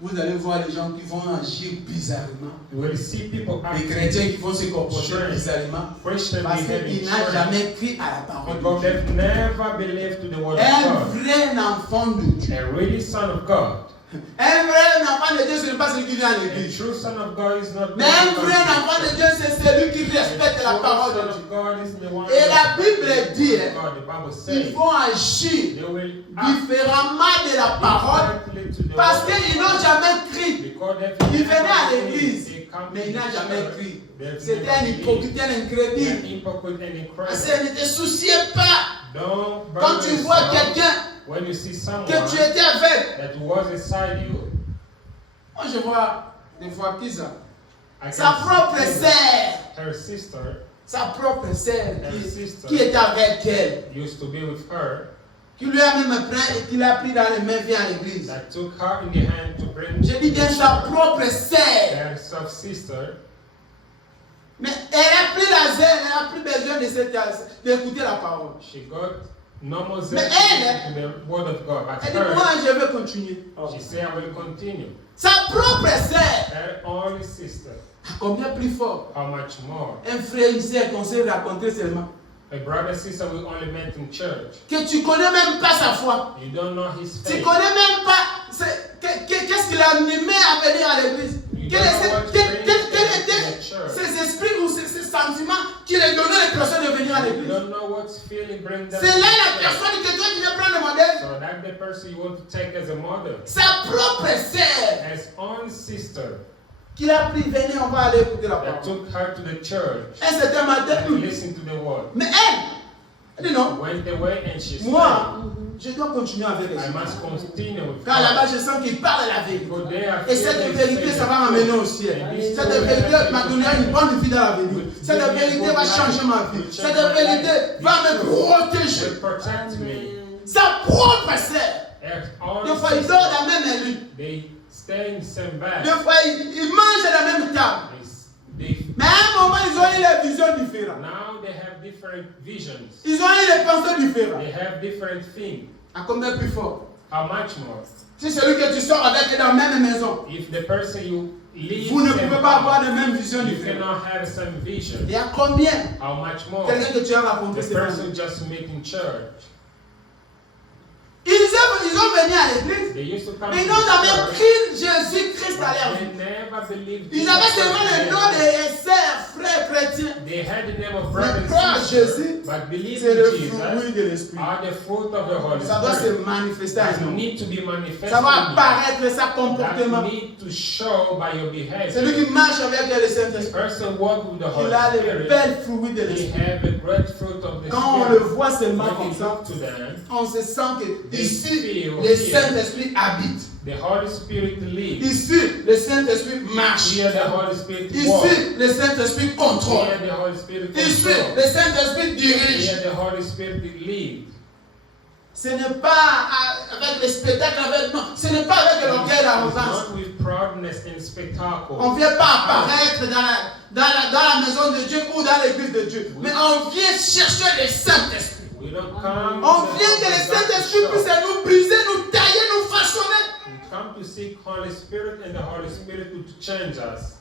vous allez voir les gens qui vont agir bizarrement. You will see people Les acting chrétiens qui vont se comporter bizarrement. Christian Parce behaving qu'ils n'ont church jamais cru à la parole because de Dieu. they've never believed to the word of Un God. vrai enfant de Dieu. A really son of God. Un vrai enfant de Dieu, ce n'est pas celui qui vient à A l'église. true son of God is not. Mais un vrai enfant de Dieu, c'est celui qui respecte la parole de Dieu. Et la Bible dit, ils vont agir They will différemment de la parole parce qu'ils n'ont jamais cru. Il venait à l'église, mais il n'a jamais cru. C'était un hypocrite, un incrédule. Parce qu'il ne te souciait pas. Quand tu vois quelqu'un when you see someone que tu étais avec, that was beside you, moi je vois des fois Pisa, I sa can propre see sœur, her sister sa propre sœur Her sister. qui est avec elle, used to be with her, qui lui a même pris et qui l'a pris dans les mains, vient à l'église. that took her in the hand to bring Je dis bien sa propre sœur. their sister. Mais elle a pris la zèle, elle n'a plus besoin d'écouter la parole. She got no more Mais zeal elle, to the word of God. But elle dit, moi her, je veux continuer. she said, I will continue. Sa propre sœur, Her only sister, combien plus fort? how much more? Un frère, une sœur qu'on s'est raconté seulement. A brother, sister we only met in church. Que tu connais même pas sa foi. You don't know his Tu faith. connais même pas qu'est-ce qui l'a animé à venir à l'église. Quels étaient ces esprits ou ces sentiments qui lui donnaient l'impression de venir à You l'église. don't know what feeling brings them. C'est là la personne que toi tu veux prendre le modèle. So that's the person you want to take as a model. Sa propre sœur As own sister qui l'a pris, venez, on va aller écouter la that parole. took her to the church Un certain matin, and listen to the word. mais elle dit non, Went away and she moi, said, je dois continuer avec I elle. must continue with Car là-bas, God. je sens qu'il parle la vérité. Because they are Et cette feeling vérité, safe ça va m'amener au and ciel. this Cette will vérité help m'a me donné une bonne vie dans la vie. Cette vérité va changer ma vie. Cette vérité va me protéger. will protect me. Sa propre sœur. As own Des fois, il sister, dort dans la même lit. they stay in the same bed. Des fois, il mange à la même table. They, Mais à un moment, ils ont eu des visions différentes. now they have different visions. Ils ont eu des pensées différentes. They have different things. À combien plus fort? How much more? Si celui que tu sors avec est dans la même maison, If the person you live vous ne same pouvez pas avoir house, les mêmes visions you différentes. cannot have the same vision. Et à combien? How much more? Quelqu'un que tu as raconté The ces person choses. just met in church. Ils ont venu à l'église, They used to come mais ils to n'ont jamais church, pris Jésus-Christ à leur but vie. they never believed Ils Jesus avaient seulement was le nom there. des sœurs, frères chrétiens. They had the name of Mais brother croire and à sister, Jésus, but believe c'est in le fruit Jesus de l'esprit. are the fruit of the Holy Ça doit se Spirit. manifester à That nous. need to be manifested Ça va in you. apparaître, ça comportement. That need to show by your Celui behavior. qui marche avec le The Saint-Esprit, person walk with the Holy il a les Spirit. belles fruits de They l'esprit. have a great fruit of the Quand on le Spirit. voit seulement When comme you ça, look to them, on se sent que they ici, feel le here. Saint-Esprit habite. The Holy Spirit lives. Ici, le Saint-Esprit marche. Here the Holy Spirit walks. Ici, le Saint-Esprit contrôle. Here the Holy Spirit Ici, controls. le Saint-Esprit dirige. Here the Holy Spirit leads. Ce n'est pas avec les spectacles, non, ce n'est pas avec l'orgueil et l'arrogance. Not with proudness and spectacle. On ne vient pas apparaître dans la maison de Dieu ou dans l'église de Dieu, mais on vient chercher le Saint-Esprit. We don't come On vient que le Saint-Esprit puisse nous briser, nous tailler, nous façonner. We come to seek Holy Spirit and the Holy Spirit to change us.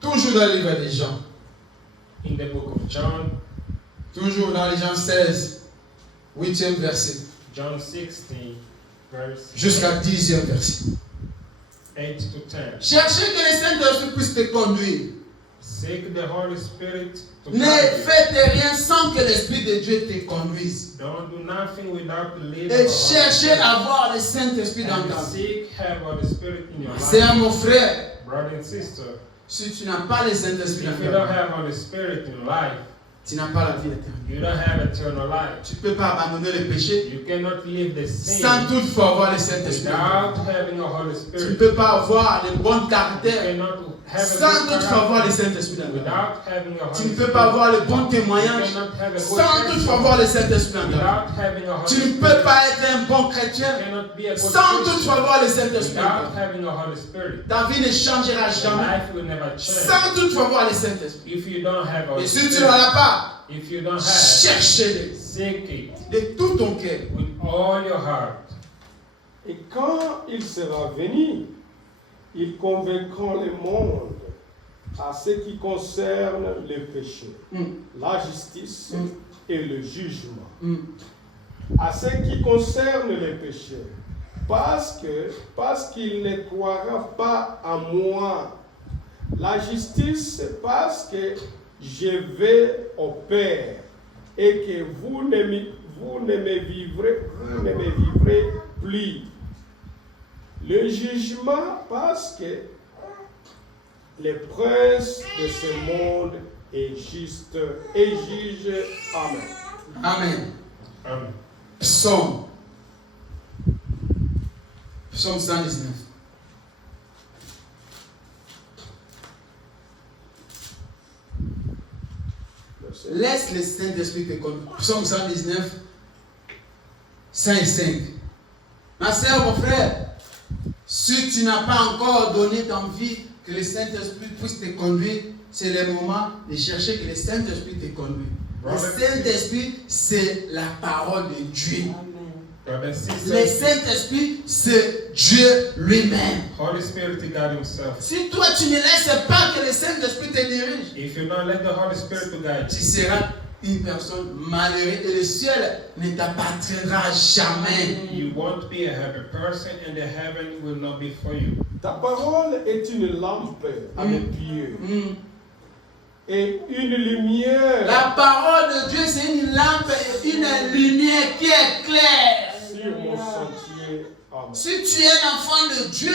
Toujours dans le livre des Jean. In the book of John, Toujours dans les Jean 16, 8e verset, John 16, verse jusqu'à 10e verset. 8 to 10. Cherchez que le Saint-Esprit puisse te conduire. Seek the Holy Spirit to Ne guide you. faites rien sans que l'Esprit de Dieu te conduise. Don't do nothing without the leading Et of the cherchez Holy à voir le Saint-Esprit Spirit. dans And ta vie. seek have Holy Spirit in your C'est à life. mon frère. Brother and sister, Si tu n'as pas le Saint-Esprit if dans you ta don't vie, have Holy Spirit in life, tu n'as pas la vie éternelle. you don't have eternal life. Tu ne peux pas abandonner le péché You cannot live the sin sans toutefois avoir le Saint-Esprit. without having a Holy Tu ne Spirit. peux pas avoir le bon You caractère cannot have a sans good toutefois avoir le character Saint-Esprit dans ta vie. without having a Tu Holy ne peux Spirit. pas avoir le bon You témoignage cannot have a good sans toutefois avoir le Saint-Esprit dans ta vie. without having a Holy Tu ne Spirit. peux pas être un bon You chrétien cannot be a good sans toutefois Christian avoir le Saint-Esprit dans ta without vie. having a Holy Spirit. Ta vie ne changera Your jamais life will never change sans toutefois avoir le Saint-Esprit. if you don't have Et Holy si tu Spirit. n'en as pas, If you don't have, cherchez-le seek it de tout ton cœur. with all your heart. Et quand il sera venu, il convaincra le monde à ce qui concerne le péché, la justice et le jugement. À ce qui concerne le péché, parce qu'il ne croira pas à moi. La justice, parce que je vais au Père et que vous ne me vivrez plus. Le jugement, parce que le prince de ce monde est juste et juge. Amen. Amen. Amen. Psaume 119. Laisse le Saint-Esprit te conduire. Psaume 119, 5 et 5. Ma soeur, mon frère, si tu n'as pas encore donné ton vie, que le Saint-Esprit puisse te conduire, c'est le moment de chercher que le Saint-Esprit te conduise. Le Saint-Esprit, c'est la parole de Dieu. Brother and Le sister, Saint-Esprit, c'est Dieu lui-même. Holy Spirit to God Himself. Si toi, tu ne laisses pas que le Saint-Esprit te dirige, If you don't let the Holy Spirit to guide tu you, seras une personne malheureuse et le ciel ne t'appartiendra jamais. you won't be a happy person and the heaven will not be for you. Ta parole est une lampe à mes pieds et une lumière La parole de Dieu, c'est une lampe et une lumière qui est claire. sur mon sentier. Amen. Si tu es un enfant de Dieu,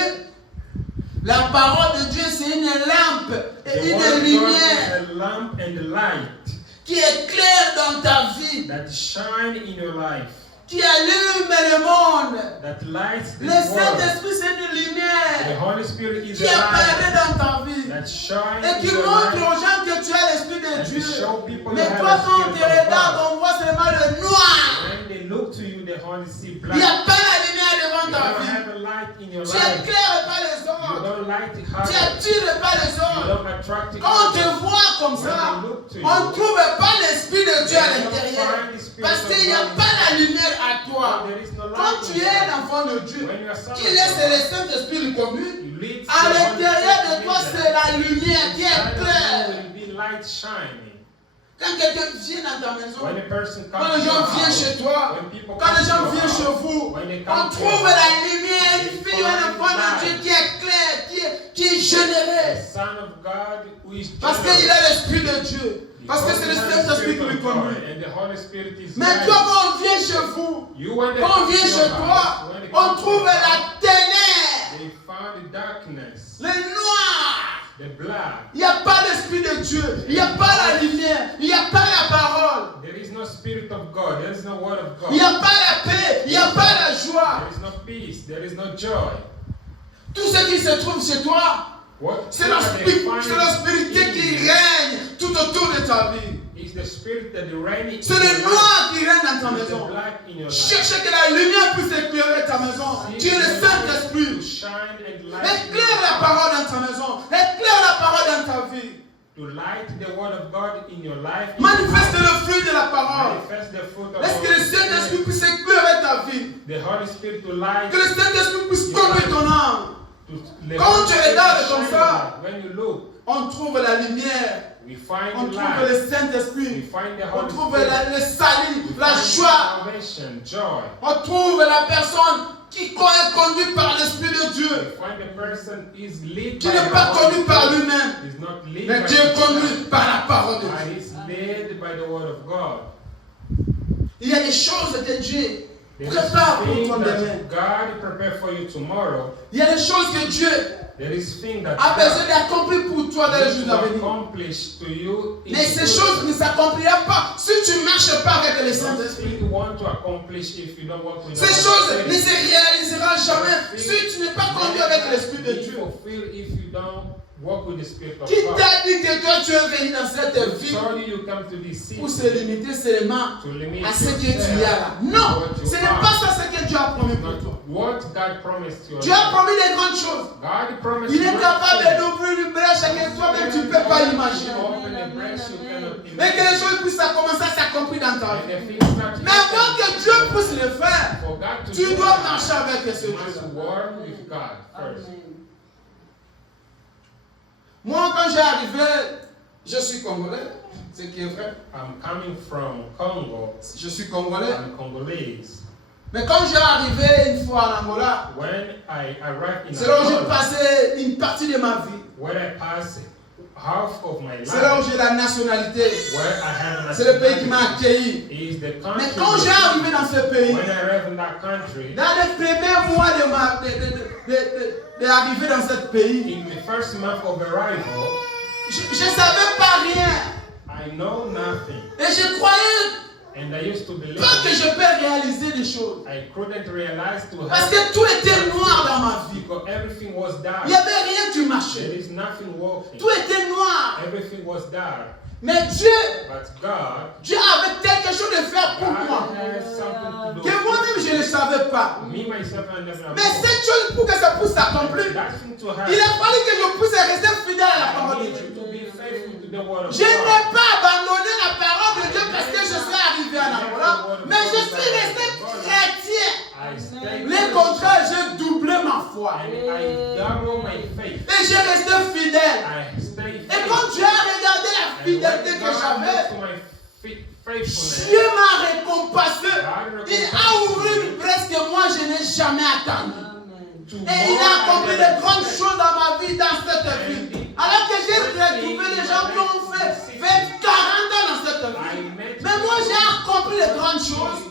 la parole de Dieu, c'est une lampe The et Word une of God lumière is a lamp and light qui est claire dans ta vie, that shine in your life, qui allume le monde. that lights Le this world. Saint-Esprit, c'est une The lumière Holy Spirit is qui a light apparaît dans ta vie that shines et in qui your montre life aux gens que tu as l'Esprit de and to Dieu. show people Mais you toi, have quand on the te Spirit of regarde, God. on voit seulement le noir. When they look to you, they only see Il black. n'y a pas la lumière You devant ta don't vie. have a light in your Tu life. n'éclaires pas les You autres. don't light it Tu hard. n'attires pas les You autres. don't attract it. Quand on te voit comme When ça, they look to on ne you, trouve pas l'Esprit de Dieu à they don't l'intérieur. find the Spirit Parce of qu'il n'y a God. pas la lumière à toi. There is no Quand light tu in es you. un enfant de Dieu, When you are son qui of laisse God, le Saint-Esprit le conduire, you lead à the Holy l'intérieur de Spirit toi, in c'est there. la lumière qui est Inside of claire. you will be light shining. Quand quelqu'un vient dans ta maison, When a person quand comes les to your gens viennent house, chez toi, when people quand come les to gens your viennent house, chez vous, when they on come to trouve your la house, lumière, une they fille, un find enfant de Dieu light. qui est clair, qui est the généreux. Son of God who is Parce qu'il generous. a l'Esprit de Dieu. Parce que c'est le Saint-Esprit qui lui conduit. And the Holy Spirit is Mais guiding. toi, quand on vient chez vous, You, when they quand on come vient to chez your toi, house, when they on come to trouve your house, la ténèbre, they found the darkness, le noir. the black. Il n'y a pas l'Esprit de Dieu. Il n'y a pas la lumière. Il n'y a pas la parole. There is no Spirit of God. There is no Word of God. Il n'y a pas la paix. Il n'y a pas la joie. There is no peace. There is no joy. Tout ce qui se trouve chez toi, What c'est they find la spiritualité qui règne tout autour de ta vie. is the Spirit spirit that reigns C'est le noir qui règne dans ta the maison. black in your life. Cherche que la lumière puisse éclairer ta maison. Tu es le To Saint-Esprit. shine and light. Éclaire la parole dans ta maison. Éclaire la parole dans ta vie. To light the word of God in your life. Manifeste le fruit de la parole. Manifest the fruit of Laisse que le God. Saint-Esprit puisse éclairer ta vie. The Holy Spirit to light. Que le Saint-Esprit puisse combler ton âme. The Quand Holy tu Spirit regardes to comme shine ça, your light. When you look, on trouve la lumière. we find On the trouve light. le Saint-Esprit. We find the On Holy trouve Spirit. le salut, We la find joie. salvation, joy. On trouve la personne qui est conduite par l'Esprit de We Dieu. find the person is led Qui by n'est the pas Holy conduit par Spirit. lui-même. Is not led Mais by qui est himself, conduit par la parole de but Dieu. is led by the word of God. Il y a des choses que Dieu There is prépare pour things ton that demain. God prepare for you tomorrow. Il y a des choses que Dieu There is things that a besoin God d'accomplir pour toi dans les needs jours to à venir. accomplish to you. in Mais ces the choses future. ne s'accompliront pas si tu ne marches pas avec le Those Saint-Esprit. things you want to accomplish if you don't walk with the Ces Holy choses ne Spirit. se réaliseront jamais si tu n'es pas conduit avec l'Esprit de Be Dieu. fulfilled if you don't walk with the Spirit of Qui God. t'a dit que toi tu es venu dans cette vie Sorry you come to this pour city se limiter seulement to limit à ce que tu yourself as là? Non, to what you ce n'est are. pas ça ce que Dieu a promis pour Not toi. what God promised you. Dieu a promis des grandes choses. God promised Il est great capable things. d'ouvrir une brèche que toi-même tu ne peux pas imaginer. Open a branch you cannot Mais que les imagine. choses puissent commencer à s'accomplir dans ta And vie. the things start Mais avant que Dieu puisse le faire, for God to tu do dois that, marcher avec ce you must Dieu. work with God first. Moi, quand j'ai arrivé, je suis congolais, ce qui est vrai. I'm coming from Congo. Je suis congolais. I'm Congolese. Mais quand j'ai arrivé une fois en Angola, When I arrived in c'est là où j'ai Angola, passé une partie de ma vie. where I passed half of my C'est là où life, j'ai la nationalité. where I have an C'est le pays qui m'a accueilli. is the country. Mais quand j'ai arrivé dans ce pays, When I arrived in that country, dans les premiers mois d'arriver dans ce pays, in the first month of arrival, je ne savais pas rien. I know nothing. Et je croyais And I used to believe pas que je peux réaliser des choses. I couldn't realize to Parce have que tout était noir dans ma vie. because everything was dark. Il n'y avait rien qui There marchait. is nothing working. Tout était noir. Everything was dark. Mais Dieu But God, Dieu avait quelque chose à faire pour moi. God has something to do. Que moi-même je ne savais pas. Me, myself, and never Mais cette chose, pour que ça puisse s'accomplir, that thing to il happen. a fallu que je puisse rester fidèle à la I parole de need Dieu. you to be faithful to the word of Je n'ai God. pas abandonné la parole de Dieu parce que je suis arrivé en Angola, mais je suis resté chrétien. I stayed Le contraire, j'ai doublé ma foi. and I double my faith. Et j'ai resté fidèle. I stayed Et quand Dieu a regardé la fidélité que j'avais, Dieu m'a récompensé. Il a ouvert une brèche que moi je n'ai jamais attendue. Et il a accompli de grandes choses dans ma vie, dans cette vie. Alors que j'ai retrouvé les gens qui ont fait 40 ans dans cette vie. Mais moi j'ai accompli de grandes choses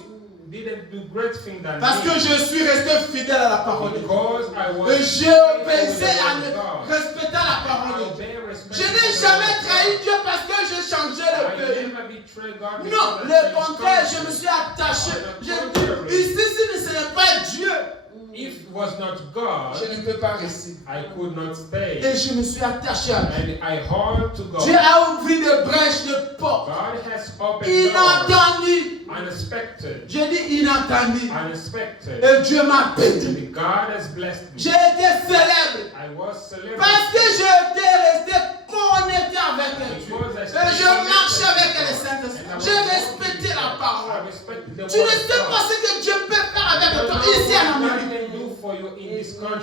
parce que je suis resté fidèle à la parole de Dieu. Et j'ai obéi en respectant la parole de Dieu. Je n'ai jamais trahi Dieu parce que j'ai changé le pays. Non, le contraire, je me suis attaché. Ici, si ce n'est pas Dieu, If it was not God, je ne peux pas rester. I could not stay. Et je me suis attaché à lui. And I hold to God. Dieu a ouvert des brèches, des portes. God has opened doors. Inattendues. Unexpected. J'ai dit inattendues. Unexpected. Et Dieu m'a béni. And God has blessed me. J'ai été célèbre. I was celebrated. Parce que j'étais resté connecté avec Dieu. Et je marchais avec les Saint-Esprit. J'ai respecté la parole. Tu ne sais pas ce que Dieu peut faire avec toi ici en Amérique.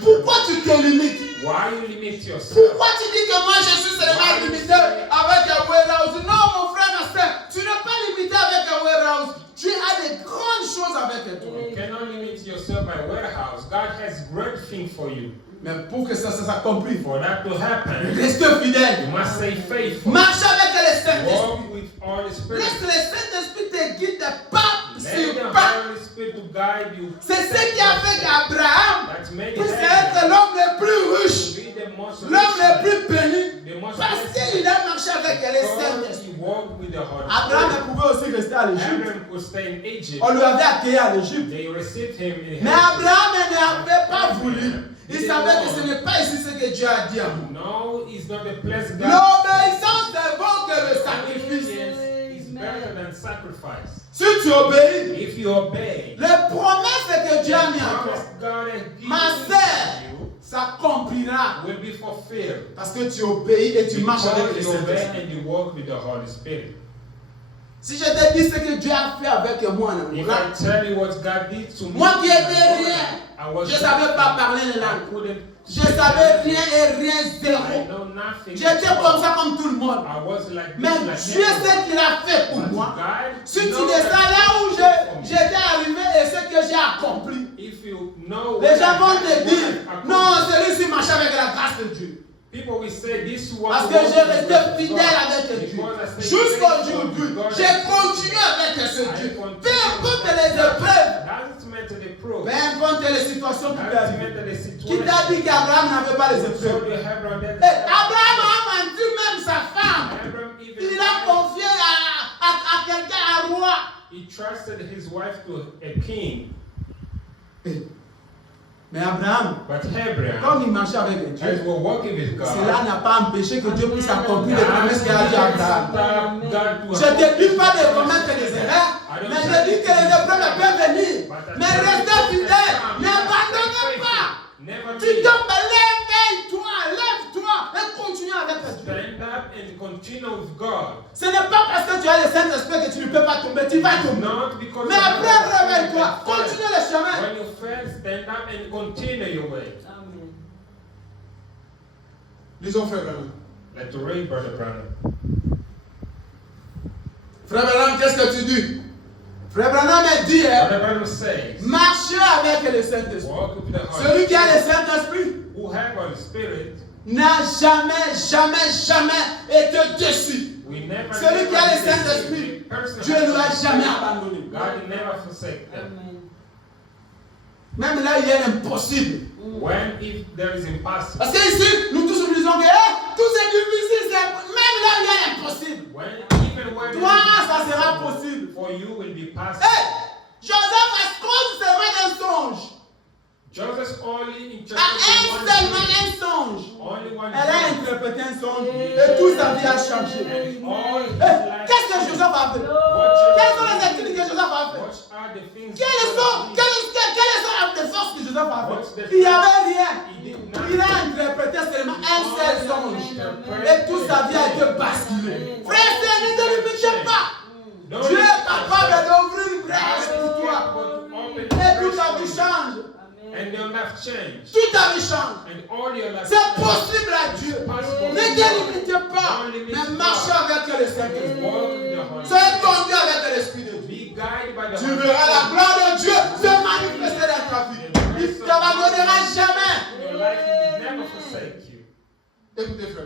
Pourquoi tu te limites? Why you limit yourself? Pourquoi tu dis que moi je suis seulement limité avec un warehouse? Non, mon frère, ma soeur, tu n'es pas limité avec un warehouse. Dieu a des grandes choses avec toi. You cannot limit yourself by warehouse. God has great things for you. Mais pour que ça s'accomplisse, For that to happen, reste fidèle. you must stay faithful. Marche avec le Saint-Esprit. Walk with Holy Spirit. Laisse le Saint-Esprit te guide pas Let sur the pas. Holy Spirit to guide you. C'est ce qui a fait qu'Abraham That made puisse him être l'homme le plus riche, be the most l'homme le rich, plus béni, the most parce blessed. qu'il a marché avec le Because Saint-Esprit. he walked with the Holy Abraham Spirit. pouvait aussi rester à l'Égypte. Abraham could stay in Egypt. On lui avait accueilli à l'Égypte. They received him in Mais Egypt. Abraham n'avait pas voulu. Il savait que ce n'est pas ici ce que Dieu a dit à nous. No, it's not a place God. L'obéissance est bon que le sacrifice. Obedience is better sacrifice. Si tu obéis, If you obey, les promesses que Dieu a the mises en toi, promise God has given ma to sœur, you s'accomplira. will be fulfilled. Parce que tu obéis et tu marches avec Because le you obey Saint-Esprit. and you walk with the Holy Spirit. Si je te dis ce que Dieu a fait avec moi en If Angola, I tell you what God did to me, moi qui étais rien, I was je ne savais pas parler les I langues. couldn't. Je savais rien et rien, I zéro. know nothing. J'étais comme ça comme tout le monde. I was like Mais this, like Dieu that. sait qu'il a fait pour But moi. God Si tu knows descends that là où He did for me. j'étais arrivé et ce que j'ai accompli, If you know les what gens I vont have te dire, accomplished, non, celui-ci marche avec la grâce de Dieu. people will say this one. Parce que j'ai resté fidèle avec Dieu. Jusqu'aujourd'hui, j'ai continué avec ce Dieu. Peu importe les épreuves, peu importe les situations qui t'arrivent. Qui t'a dit qu'Abraham n'avait pas les épreuves? Abraham a menti même sa femme. Il a confié à quelqu'un, à un roi. He trusted his wife to a king. Mais Abraham, But Abraham, comme il marchait avec as Dieu, we're walking with God, cela n'a pas empêché que Dieu puisse accomplir les promesses qu'il a dit à Abraham. God Je ne te dis pas de commettre des erreurs, mais je dis que les épreuves peuvent venir. Mais restez fidèle, n'abandonnez pas. Never Tu leave. tombes, lève-toi et continue avec Dieu. Stand up and continue with God. Ce n'est pas parce que tu as le Saint-Esprit que tu ne peux pas tomber, tu vas tomber. Not because Mais of après, the réveille-toi, Spirit. continue le chemin. When you fail, stand up and continue your way. Amen. Lisons Frère Branham. Like to read Brother Branham. Frère Branham, qu'est-ce que tu dis? Frère Branham dit, Brother Branham says, marchez avec le Saint-Esprit. walk with the Holy Celui qui a le Spirit. Saint-Esprit Who have Holy Spirit, n'a jamais été déçu. we never. Celui qui a le never Saint-Esprit, person Dieu ne l'a has- jamais abandonné. God never forsake them. Amen. Même là, il est impossible. When if there is impossible. Parce qu'ici, nous tous nous disons que tout c'est difficile, même là, il est impossible. When even when Toi, it ça is sera impossible, possible. for you will be possible. Joseph a cause seulement un songe. Joseph only À un seulement interpreted un songe. only one Elle a dream. interprété un songe et toute sa vie a changé. And all his life. Qu'est-ce que Joseph a fait? Quelles sont les activités que Joseph a fait? What are the things Quelles sont les forces que Joseph a What's fait? the Il n'y avait rien. he did not Il a interprété seulement un seul songe. Et toute sa vie a été basculée. Frère, ne te limitez pas. Don't Dieu est limit capable yourself. d'ouvrir une brèche God pour is toi. capable to open Et toute ta doors vie for you. change. And they'll have changed. Toute ta vie change. And all your life C'est change. possible à Dieu. Possible. Ne te limitez pas, mais marche avec le Saint-Esprit. Walk with the Holy Soyez Spirit. conduit avec l'Esprit de Dieu. Be guided by the Tu Holy verras la Spirit. gloire de Dieu se manifester dans ta vie. Il ne t'abandonnera jamais. Your life will never forsake you. Écoutez, frère.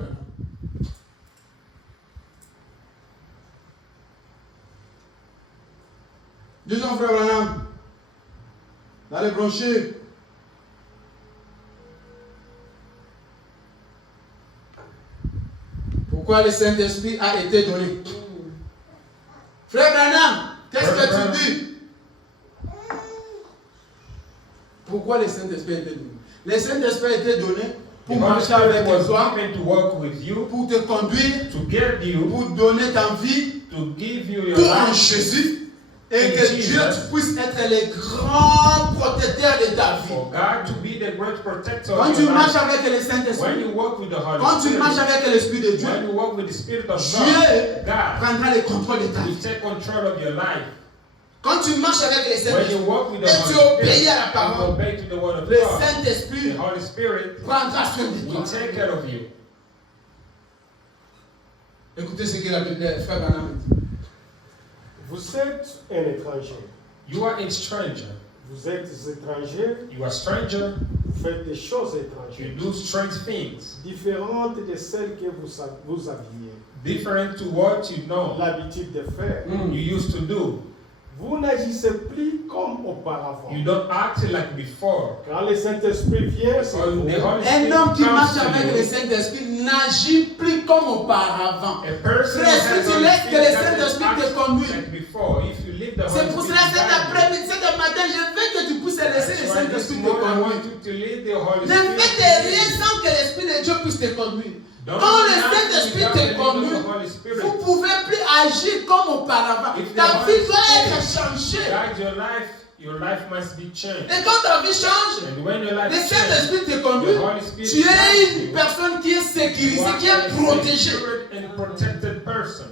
Disons, frère Branham, dans les brochures, pourquoi le Saint-Esprit a été donné? Frère Branham, qu'est-ce que tu dis? Pourquoi le Saint-Esprit a été donné? Le Saint-Esprit a été donné The pour Holy marcher Spirit avec was toi, given to walk with you, pour te conduire, to guide you, pour donner ta vie, to give you your tout en life. Jésus, et In que Jesus. Dieu tu puisses être le grand protecteur de ta vie. For God to be the great protector Quand of tu your marches life. avec le When Saint-Esprit, you walk with the Holy quand tu Spirit, marches avec l'Esprit de Dieu, when you walk with the Spirit of Dieu God prendra le contrôle de ta will vie. take control of your life. Quand tu marches avec le When Saint-Esprit, you walk with the et tu Holy obéis Spirit, à la and parole, obey to the word of le God, Saint-Esprit the Holy Spirit prendra soin de will toi. take care of you. Écoutez ce que le frère Branham dit. Vous êtes un étranger. You are a stranger. Vous êtes étranger, You are a stranger. vous faites des choses You étrangères, do strange things, différentes de celles que vous aviez different to what you know, l'habitude de faire. you used to do. Vous n'agissez plus comme auparavant. You don't act like before. Quand le Saint-Esprit vient, c'est Because the Holy Un Spirit homme qui marche comes avec to le you. Saint-Esprit n'agit plus comme auparavant. A person Frère, who si has tu Holy laisses que le Spirit doesn't Saint-Esprit te act conduise, like before. If you leave the c'est Holy pour Spirit cela cet guide you, après-midi, cet matin, je veux que tu puisses laisser le that's why this Saint-Esprit te morning I conduire. want you to lead the Holy Ne Spirit. faites rien sans que l'Esprit de Dieu puisse te conduire. Don't Quand le do nothing Saint-Esprit without the te leading of conduit, the Holy Spirit. vous ne pouvez plus agir comme auparavant. If the Ta Holy vie doit Spirit être changée. guide your life must be changed. Et quand ta vie change, And when your life le changes, Saint-Esprit te conduit. the Holy Spirit Tu es guides une you. personne qui est sécurisée, You qui est are a protégée. secured and protected person.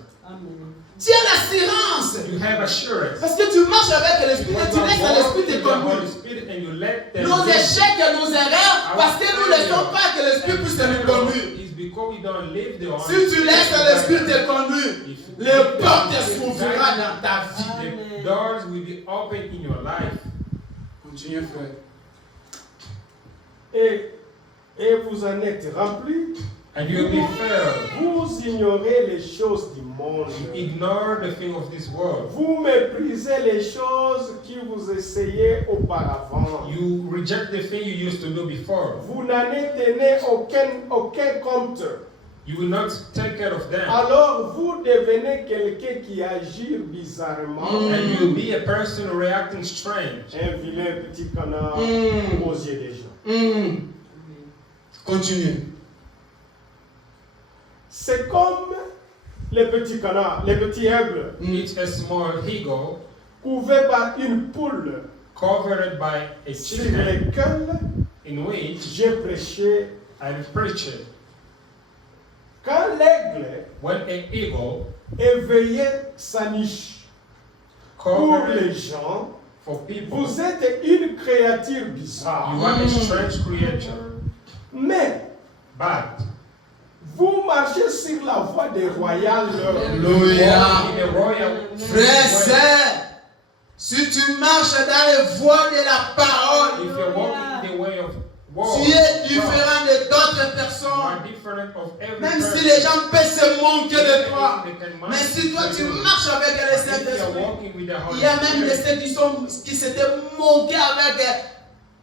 Tu as l'assurance. You have assurance. Parce que tu marches avec l'Esprit et Because tu you laisses are l'Esprit walking te with the Holy conduire. Spirit and you let them Nos lead. échecs et nos erreurs, parce que nous ne laissons pas que l'Esprit puisse nous conduire. It's because we don't leave the Holy Si tu laisses Spirit l'Esprit to te guide conduire, If you les leave portes the Spirit to s'ouvriront guide dans ta vie. the doors will be open in your life. Continuez, frère. Et vous en êtes remplis. And you'll be filled. Vous ignorez les choses du monde. You ignore the thing of this world. Vous méprisez les choses qui vous essayaient auparavant. You reject the thing you used to do before. Vous n'en tenez aucun compte. You will not take care of them. Alors vous devenez quelqu'un qui agit bizarrement. And you'll be a person reacting strange. Un vilain petit canard aux yeux des gens. Continuez. C'est comme les petits canards, les petits aigles, It's a small eagle couverts par une poule covered by a sur chicken lesquelles in which j'ai prêché. I'm preaching. Quand l'aigle When an eagle éveillait sa niche pour covered les gens, for people, vous êtes une créature bizarre. you are a strange creature. Mais But vous marchez sur la voie des royales. Alléluia. walk in a royal Frère, way. sœur, si tu marches dans les voies de la parole, If you're walking the way of war, tu es différent de d'autres you personnes. are different of every Même si person. les gens peuvent se moquer de toi. They can Mais si toi manipulate tu you. marches avec le But if you are Saint-Esprit, walking with the Holy il y a même des Spirit, ceux qui s'étaient moqués avec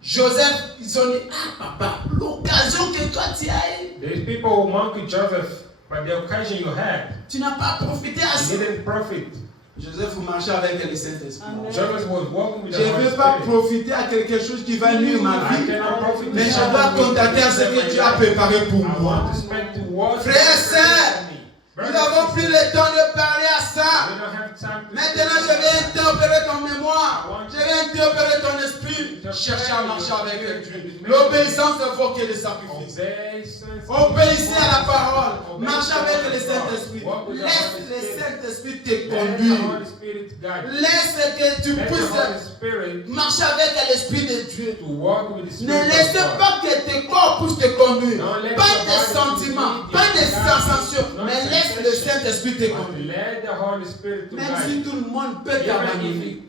Joseph. Ils ont dit, ah papa, l'occasion que toi tu as eue, there's people who mock with Joseph, but the occasion you had, tu n'as pas profité you assez. didn't profit. Joseph marchait avec le Saint-Esprit. Joseph was walking with Je the ne Holy veux pas Spirit. profiter à quelque chose qui va nuire ma I vie, cannot profit mais je from dois what contacter à ce que tu as préparé pour I moi. want to spend to what Frère, you have sœur, for me. Nous n'avons plus le temps de parler à ça. We don't have time to Maintenant, je vais interpréter ton mémoire. Je vais interpréter ton esprit. Cherchez à marcher avec Dieu. L'obéissance ne vaut que le sacrifice. Obéissez à la parole. Marchez avec le Saint-Esprit. Laisse le Saint-Esprit te conduire. Laisse que tu puisses marcher avec l'Esprit de Dieu. Ne laissez pas que tes corps puissent te conduire. Pas des sentiments, pas des sensations, mais laisse le Saint-Esprit te conduire. Même si tout le monde peut t'abandonner.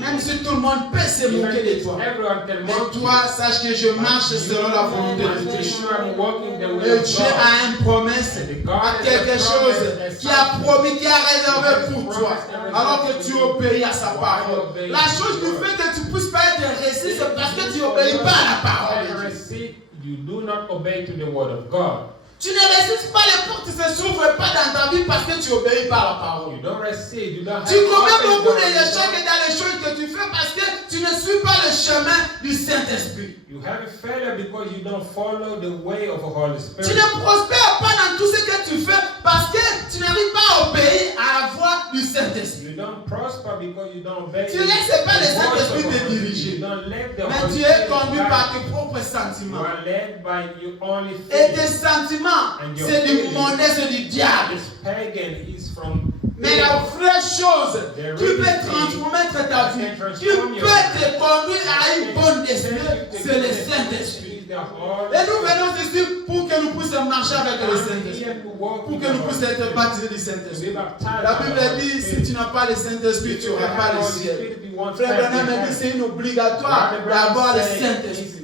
Même si tout le monde peut se moquer de toi. Mais toi, sache que je marche selon la volonté de Dieu. Et Dieu a une promesse, a quelque chose qui a promis, qui a réservé pour toi. Alors que tu obéis à sa parole. La chose qui fait que tu ne puisses pas être réussi, c'est parce que tu n'obéis pas à la parole de Dieu. You do not obey to the word of God. Tu ne résistes pas, les portes ne s'ouvrent pas dans ta vie parce que tu n'obéis pas à la parole. You don't receive, you don't Tu commets have beaucoup d'échecs dans les choses que tu fais parce que tu ne suis pas le chemin du Saint-Esprit. You have a failure because you don't follow the way of the Holy Spirit. Tu ne prospères pas dans tout ce que tu fais parce que tu n'arrives pas à obéir à la voix du Saint-Esprit. You don't prosper because you don't obey. Tu ne laisses pas le Saint-Esprit te diriger. You don't let the Mais Holy tu es Spirit conduit guide par you. tes propres You sentiments. are led by your only Et tes faith. sentiments, c'est du monde, c'est du diable. This pagan is from Mais la vraie chose qui peut transformer ta vie, qui peut te conduire à une bonne destinée, c'est le Saint-Esprit. Et nous venons ici pour que nous puissions marcher avec le Saint-Esprit, pour que nous puissions être baptisés du Saint-Esprit. La Bible dit, si tu n'as pas le Saint-Esprit, tu n'auras pas le ciel. Frère Branham a dit, c'est une obligatoire d'avoir le Saint-Esprit.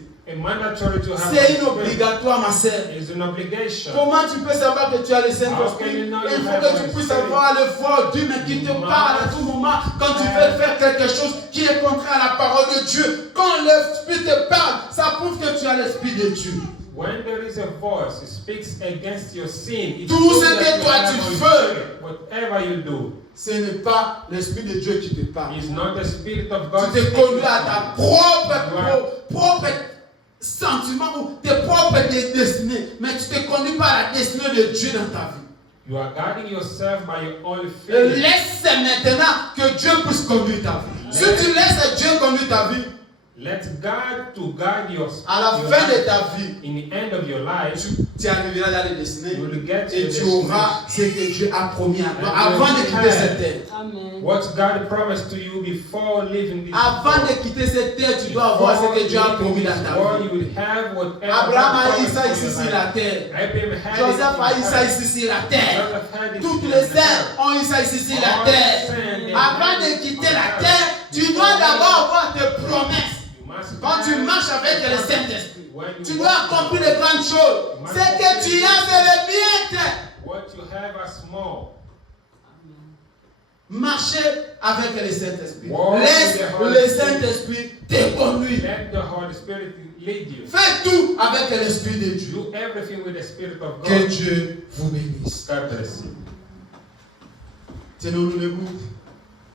C'est une obligatoire, ma sœur. Comment tu peux savoir que tu as le Saint-Esprit? Il faut que tu puisses avoir le fort Dieu, mais qui te parle à tout moment quand tu veux faire quelque chose qui est contraire à la parole de Dieu. Quand l'Esprit te parle, ça prouve que tu as l'Esprit de Dieu. When there is a voice, it speaks against your sin. It Tout ce proves that que you toi have tu Holy fais, Spirit. Whatever you do, ce n'est pas l'Esprit de Dieu qui te parle. it's not the Spirit of God. Tu te conduis à ta propre sentiment ou tes propres destinées, mais tu te conduis pas à la destinée de Dieu dans ta vie. You are guiding yourself by your own feelings. Laisse maintenant que Dieu puisse conduire ta vie. Si tu laisses Dieu conduire ta vie, Let God to guide your à la fin de ta vie, in the end of your life, tu arriveras dans les destinées you will get et to tu the auras ce que Dieu a promis à toi avant de quitter cette terre. Amen. what God promised to you before leaving this Avant world. de quitter cette terre, tu dois avoir ce que Dieu a promis dans ta Before vie. you will have whatever Abraham God a eu promised ça for ici your sur life. la terre. Abraham had Joseph it a in eu ça heaven. ici sur la terre. Joseph had it Toutes in les heaven. saints ont eu ça ici sur la terre. Avant de quitter la terre, tu dois d'abord avoir tes promesses. Quand tu marches avec le Saint-Esprit, tu dois accomplir de grandes choses. Ce que tu as, c'est le bien-être. What you have are small. Marcher avec le Saint-Esprit. Walk Laisse with the Holy le Spirit. Saint-Esprit te conduire. Let the Holy Spirit lead you. Fais tout avec l'Esprit de Dieu. Do everything with the Spirit of Que God. Dieu vous bénisse. God bless you. Tenons-nous debout.